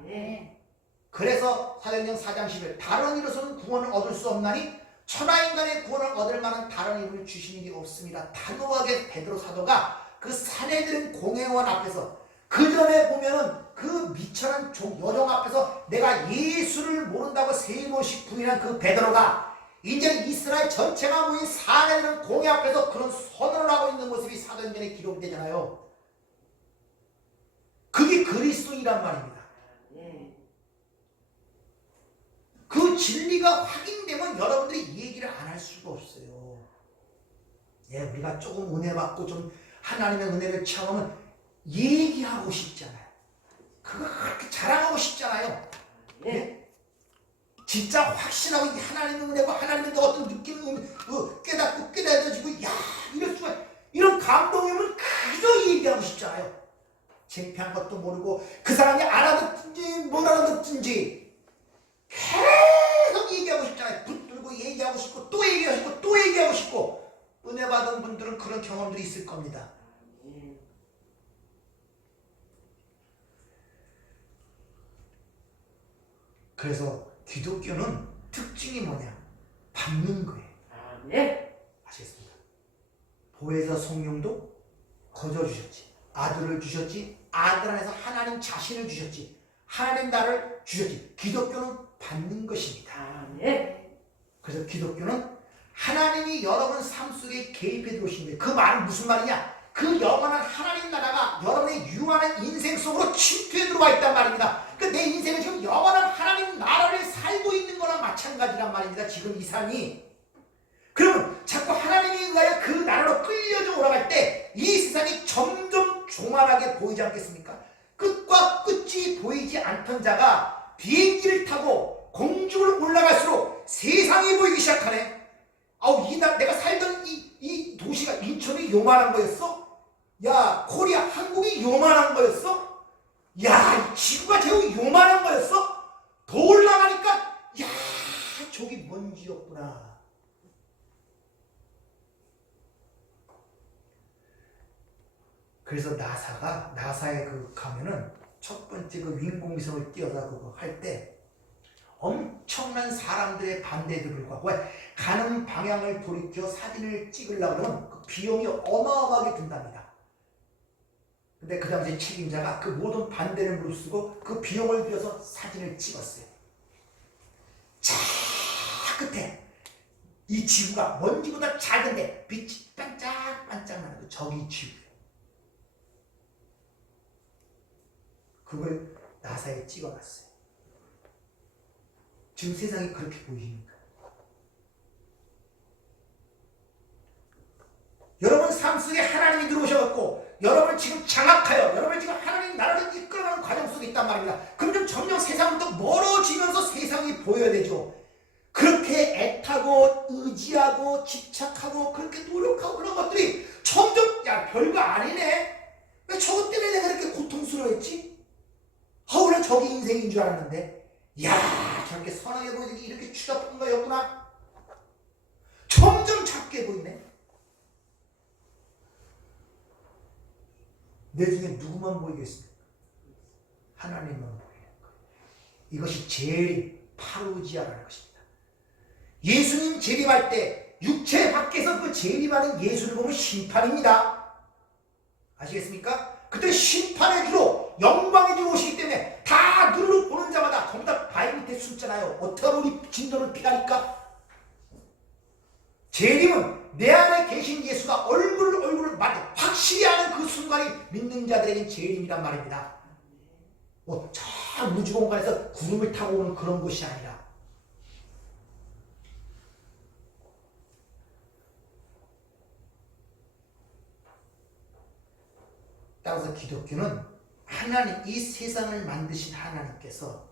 그래서 사도행전 4장 10절 다른 이로서는 구원을 얻을 수 없나니 천하인간의 구원을 얻을 만한 다른 이름을 주시는 게 없습니다. 단호하게 베드로 사도가 그 사내들은 공회원 앞에서 그 전에 보면은 그 미천한 여종 앞에서 내가 예수를 모른다고 3번씩 부인한 그 베드로가 이제 이스라엘 전체가 모인 사내들은 공회 앞에서 그런 선언을 하고 있는 모습이 사도행전에 기록이 되잖아요. 그게 그리스도이란 말입니다. 그 진리가 확인되면 여러분들이 얘기를 안 할 수가 없어요. 우리가 조금 은혜 받고 좀 하나님의 은혜를 체험하면 얘기하고 싶잖아요. 그거 그렇게 자랑하고 싶잖아요. 진짜 확신하고 하나님의 은혜고 하나님의 어떤 느낌을 깨닫고 깨달아지고 야 이럴 수가 이런 감동이면 그저 얘기하고 싶잖아요. 창피한 것도 모르고 그 사람이 알아듣든지 못 알아듣든지 계속 얘기하고 싶잖아요. 붙들고 얘기하고 싶고 또 얘기하고 싶고 또 얘기하고 싶고 은혜 받은 분들은 그런 경험들이 있을 겁니다. 그래서 기독교는 특징이 뭐냐? 받는 거예요. 아시겠습니까? 보혜사 성령도 거저 주셨지. 아들을 주셨지. 아들 안에서 하나님 자신을 주셨지. 하나님 나를 주셨지. 기독교는 받는 것입니다. 그래서 기독교는 하나님이 여러분 삶 속에 개입해 들어오신 거예요. 그 말은 무슨 말이냐? 그 영원한 하나님 나라가 여러분의 유한한 인생 속으로 침투해 들어와 있단 말입니다. 그러니까 내 인생은 지금 영원한 하나님 나라를 살고 있는 거랑 마찬가지란 말입니다. 지금 이 삶이. 그러면 자꾸 하나님에 의하여 그 나라로 끌려져 올라갈 때 이 세상이 점점 조만하게 보이지 않겠습니까? 끝과 끝이 보이지 않던 자가 비행기를 타고 공중을 올라갈수록 세상이 보이기 시작하네. 내가 살던 이 도시가 인천이 요만한 거였어? 야, 코리아, 한국이 요만한 거였어? 야, 지구가 제일 요만한 거였어? 더 올라가니까, 야, 저기 먼지였구나. 그래서 나사에 가면은 첫 번째 그 인공위성을 띄워서 그거 할 때 엄청난 사람들의 반대에도 불구하고 가는 방향을 돌이켜 사진을 찍으려고 그러면 그 비용이 어마어마하게 든답니다. 근데 그 당시 책임자가 그 모든 반대를 무릅쓰고 그 비용을 들여서 사진을 찍었어요. 자, 끝에 이 지구가 먼지보다 작은데 빛이 반짝반짝 나는 저기 지구예요. 그걸 나사에 찍어놨어요. 지금 세상이 그렇게 보이십니까? 여러분 삶 속에 하나님이 들어오셔갖고 여러분 지금 장악하여 여러분 지금 하나님 나라를 이끌어가는 과정 속에 있단 말입니다. 그럼 좀 점점 세상부터 멀어지면서 세상이 보여야 되죠. 그렇게 애타고 의지하고 집착하고 그렇게 노력하고 그런 것들이 점점 야 별거 아니네. 왜 저것 때문에 내가 이렇게 고통스러워했지? 원래 저게 인생인 줄 알았는데 야 저렇게 선하게 보이기 이렇게 추잡한 거였구나. 점점 작게 보이네. 내 중에 누구만 보이겠습니까? 하나님만 보이는 거예요. 이것이 제일 파루지아라는 것입니다. 예수님 재림할 때 육체 밖에서 그 재림하는 예수를 보면 심판입니다. 아시겠습니까? 그때 심판의 주로 영광의 주로 오시기 때문에 다 눈으로 보는 자마다 거기다 발 밑에 숨잖아요. 어떻게 하면 우리 진노를 피하니까? 재림은 내 안에 계신 예수가 얼굴을 확실히 아는 그 순간이 믿는 자들에겐 재림이란 말입니다. 저 우주 공간에서 구름을 타고 오는 그런 것이 아니라 따라서 기독교는 하나님, 이 세상을 만드신 하나님께서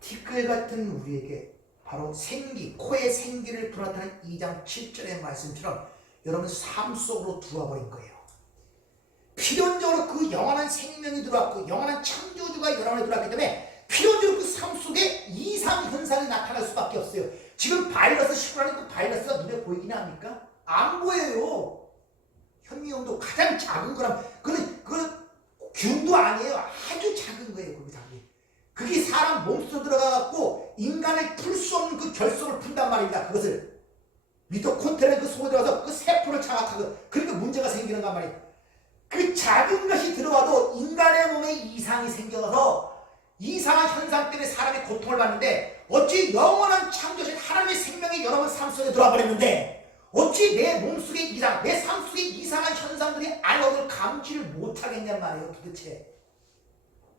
티끌 같은 우리에게 바로 생기, 코에 생기를 불어넣는 2장 7절의 말씀처럼 여러분 삶 속으로 들어와버린 거예요. 필연적으로 그 영원한 생명이 들어왔고 영원한 창조주가 여러분에 들어왔기 때문에 필연적으로 그 삶 속에 이상 현상이 나타날 수밖에 없어요. 지금 바이러스 19라는 그 바이러스가 눈에 보이긴 합니까? 안 보여요. 현미경도 가장 작은 거랑 그 균도 아니에요. 아주 작은 거예요. 그게 사람 몸속으로 들어가갖고 인간을 풀 수 없는 그 결속을 푼단 말입니다. 그것을 미토콘드리아 그 속에 들어가서 그 세포를 장악하고 그러니까 문제가 생기는 거 말이에요. 그 작은 것이 들어와도 인간의 몸에 이상이 생겨서 이상한 현상 때문에 사람이 고통을 받는데 어찌 영원한 창조신 하나님의 생명이 여러분 삶 속에 들어와 버렸는데 어찌 내 몸속에 이상, 내 삶 속에 이상한 현상들이 알력을 감지를 못하겠냔 말이에요. 도대체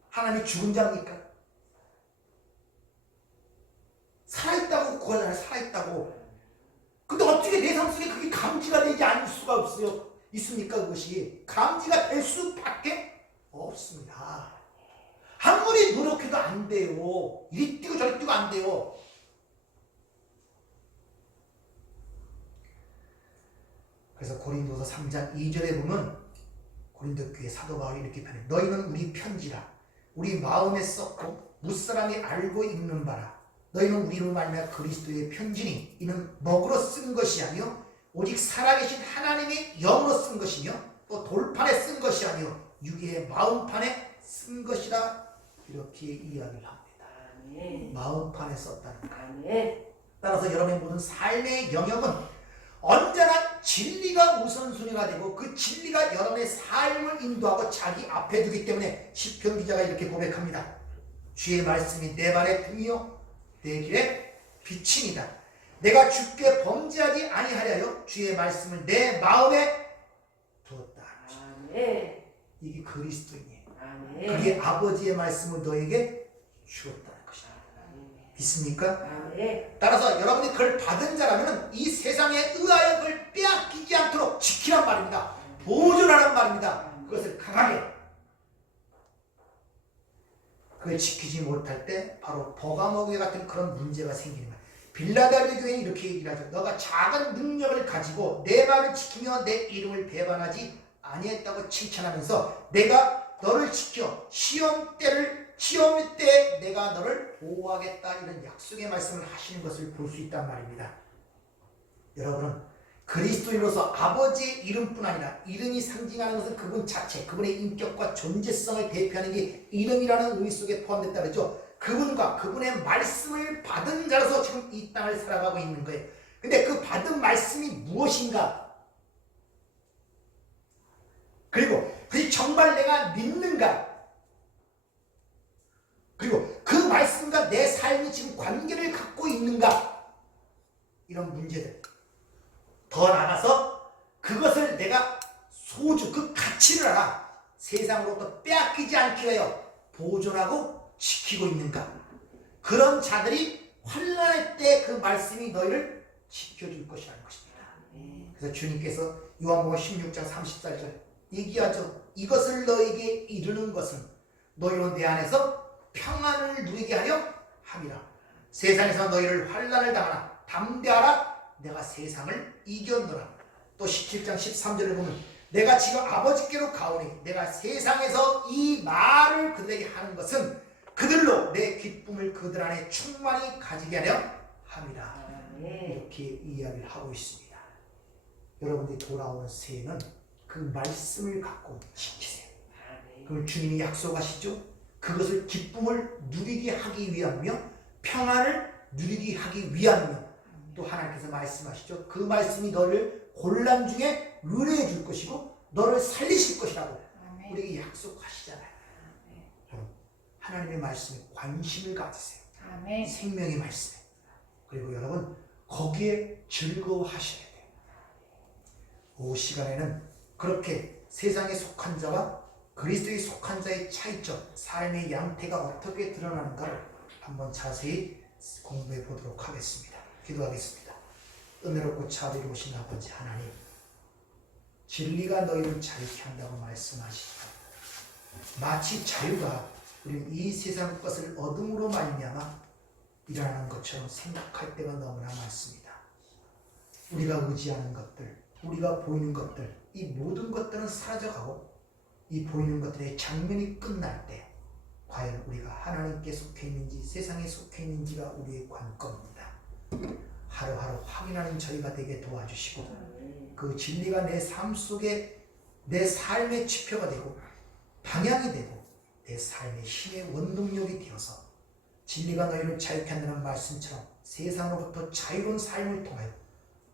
하나님이 죽은 자입니까? 살아있다고 구하잖아요. 살아있다고. 근데 어떻게 내 삶 속에 그게 감지가 되지 않을 수가 없어요? 있습니까? 그것이 감지가 될 수밖에 없습니다. 아무리 노력해도 안 돼요. 이리 뛰고 저리 뛰고 안 돼요. 그래서 고린도서 3장 2절에 보면 고린도 교회 사도 바울이 이렇게 표현해요. 너희는 우리 편지라 우리 마음에 썼고 무사람이 알고 읽는 바라. 너희는 우리로 말미암아 그리스도의 편지니 이는 먹으로 쓴 것이 아니요 오직 살아계신 하나님의 영으로 쓴 것이며 또 돌판에 쓴 것이 아니요 유기의 마음판에 쓴 것이라 이렇게 이야기를 합니다. 아멘. 마음판에 썼다는 것. 아멘. 따라서 여러분의 모든 삶의 영역은 언제나 진리가 우선순위가 되고 그 진리가 여러분의 삶을 인도하고 자기 앞에 두기 때문에 시편 기자가 이렇게 고백합니다. 주의 말씀이 내 발의 등이요 내 길의 빛입니다. 내가 주께 범죄하지 아니하려 주의 말씀을 내 마음에 두었다. 아멘. 이게 그리스도인이에요. 아멘. 그게 아버지의 말씀을 너에게 주었다는 것이다. 아멘. 믿습니까? 아멘. 따라서 여러분이 그걸 받은 자라면 이 세상에 의하여 그걸 빼앗기지 않도록 지키란 말입니다. 보존하란 말입니다. 그것을 강하게. 그걸 지키지 못할 때 바로 버가모교회 같은 그런 문제가 생기는 거예요. 빌라델비아 교회는 이렇게 얘기를 하죠. 너가 작은 능력을 가지고 내 말을 지키며 내 이름을 배반하지 아니했다고 칭찬하면서 내가 너를 지켜 시험 때 내가 너를 보호하겠다 이런 약속의 말씀을 하시는 것을 볼 수 있단 말입니다. 여러분은 그리스도인으로서 아버지의 이름뿐 아니라 이름이 상징하는 것은 그분 자체, 그분의 인격과 존재성을 대표하는 게 이름이라는 의미 속에 포함됐다 그랬죠. 그분과 그분의 말씀을 받은 자로서 지금 이 땅을 살아가고 있는 거예요. 근데 그 받은 말씀이 무엇인가? 그리고 그게 정말 내가 믿는가? 그리고 그 말씀과 내 삶이 지금 관계를 갖고 있는가? 이런 문제들. 더 나아가서 그것을 내가 소주, 그 가치를 알아. 세상으로부터 빼앗기지 않기 위하여 보존하고 지키고 있는가? 그런 자들이 환난의 때 그 말씀이 너희를 지켜줄 것이라는 것입니다. 그래서 주님께서 요한복음 16장 34절 얘기하죠. 이것을 너에게 이르는 것은 너희로 내 안에서 평안을 누리게 하려 함이라. 세상에서 너희를 환난을 당하나 담대하라. 내가 세상을 이겼노라. 또 17장 13절에 보면 내가 지금 아버지께로 가오니 내가 세상에서 이 말을 그들에게 하는 것은 그들로 내 기쁨을 그들 안에 충만히 가지게 하려 함이라. 이렇게 이야기를 하고 있습니다. 여러분들이 돌아오는 새해는 그 말씀을 갖고 지키세요. 그걸 주님이 약속하시죠. 그것을 기쁨을 누리게 하기 위함이며 평안을 누리게 하기 위함이며 또 하나님께서 말씀하시죠. 그 말씀이 너를 곤란 중에 의뢰해 줄 것이고 너를 살리실 것이라고 우리에게 약속하시잖아요. 하나님의 말씀에 관심을 가지세요. 생명의 말씀에. 그리고 여러분 거기에 즐거워하셔야 돼요. 그 시간에는 그렇게 세상에 속한 자와 그리스도에 속한 자의 차이점, 삶의 양태가 어떻게 드러나는가를 한번 자세히 공부해 보도록 하겠습니다. 기도하겠습니다. 은혜롭고 자비로우신 아버지 하나님, 진리가 너희를 자유케 한다고 말씀하시죠. 마치 자유가 우리는 이 세상 것을 어둠으로 말미암아 일어나는 것처럼 생각할 때가 너무나 많습니다. 우리가 의지하는 것들, 우리가 보이는 것들, 이 모든 것들은 사라져가고 이 보이는 것들의 장면이 끝날 때 과연 우리가 하나님께 속해 있는지 세상에 속해 있는지가 우리의 관건입니다. 하루하루 확인하는 저희가 되게 도와주시고 그 진리가 내 삶 속에 내 삶의 지표가 되고 방향이 되고 내 삶의 힘의 원동력이 되어서 진리가 너희를 자유케 한다는 말씀처럼 세상으로부터 자유로운 삶을 통하여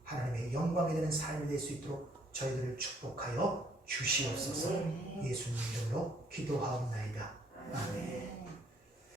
하나님의 영광이 되는 삶이 될 수 있도록 저희들을 축복하여 주시옵소서. 예수님 이름으로 기도하옵나이다.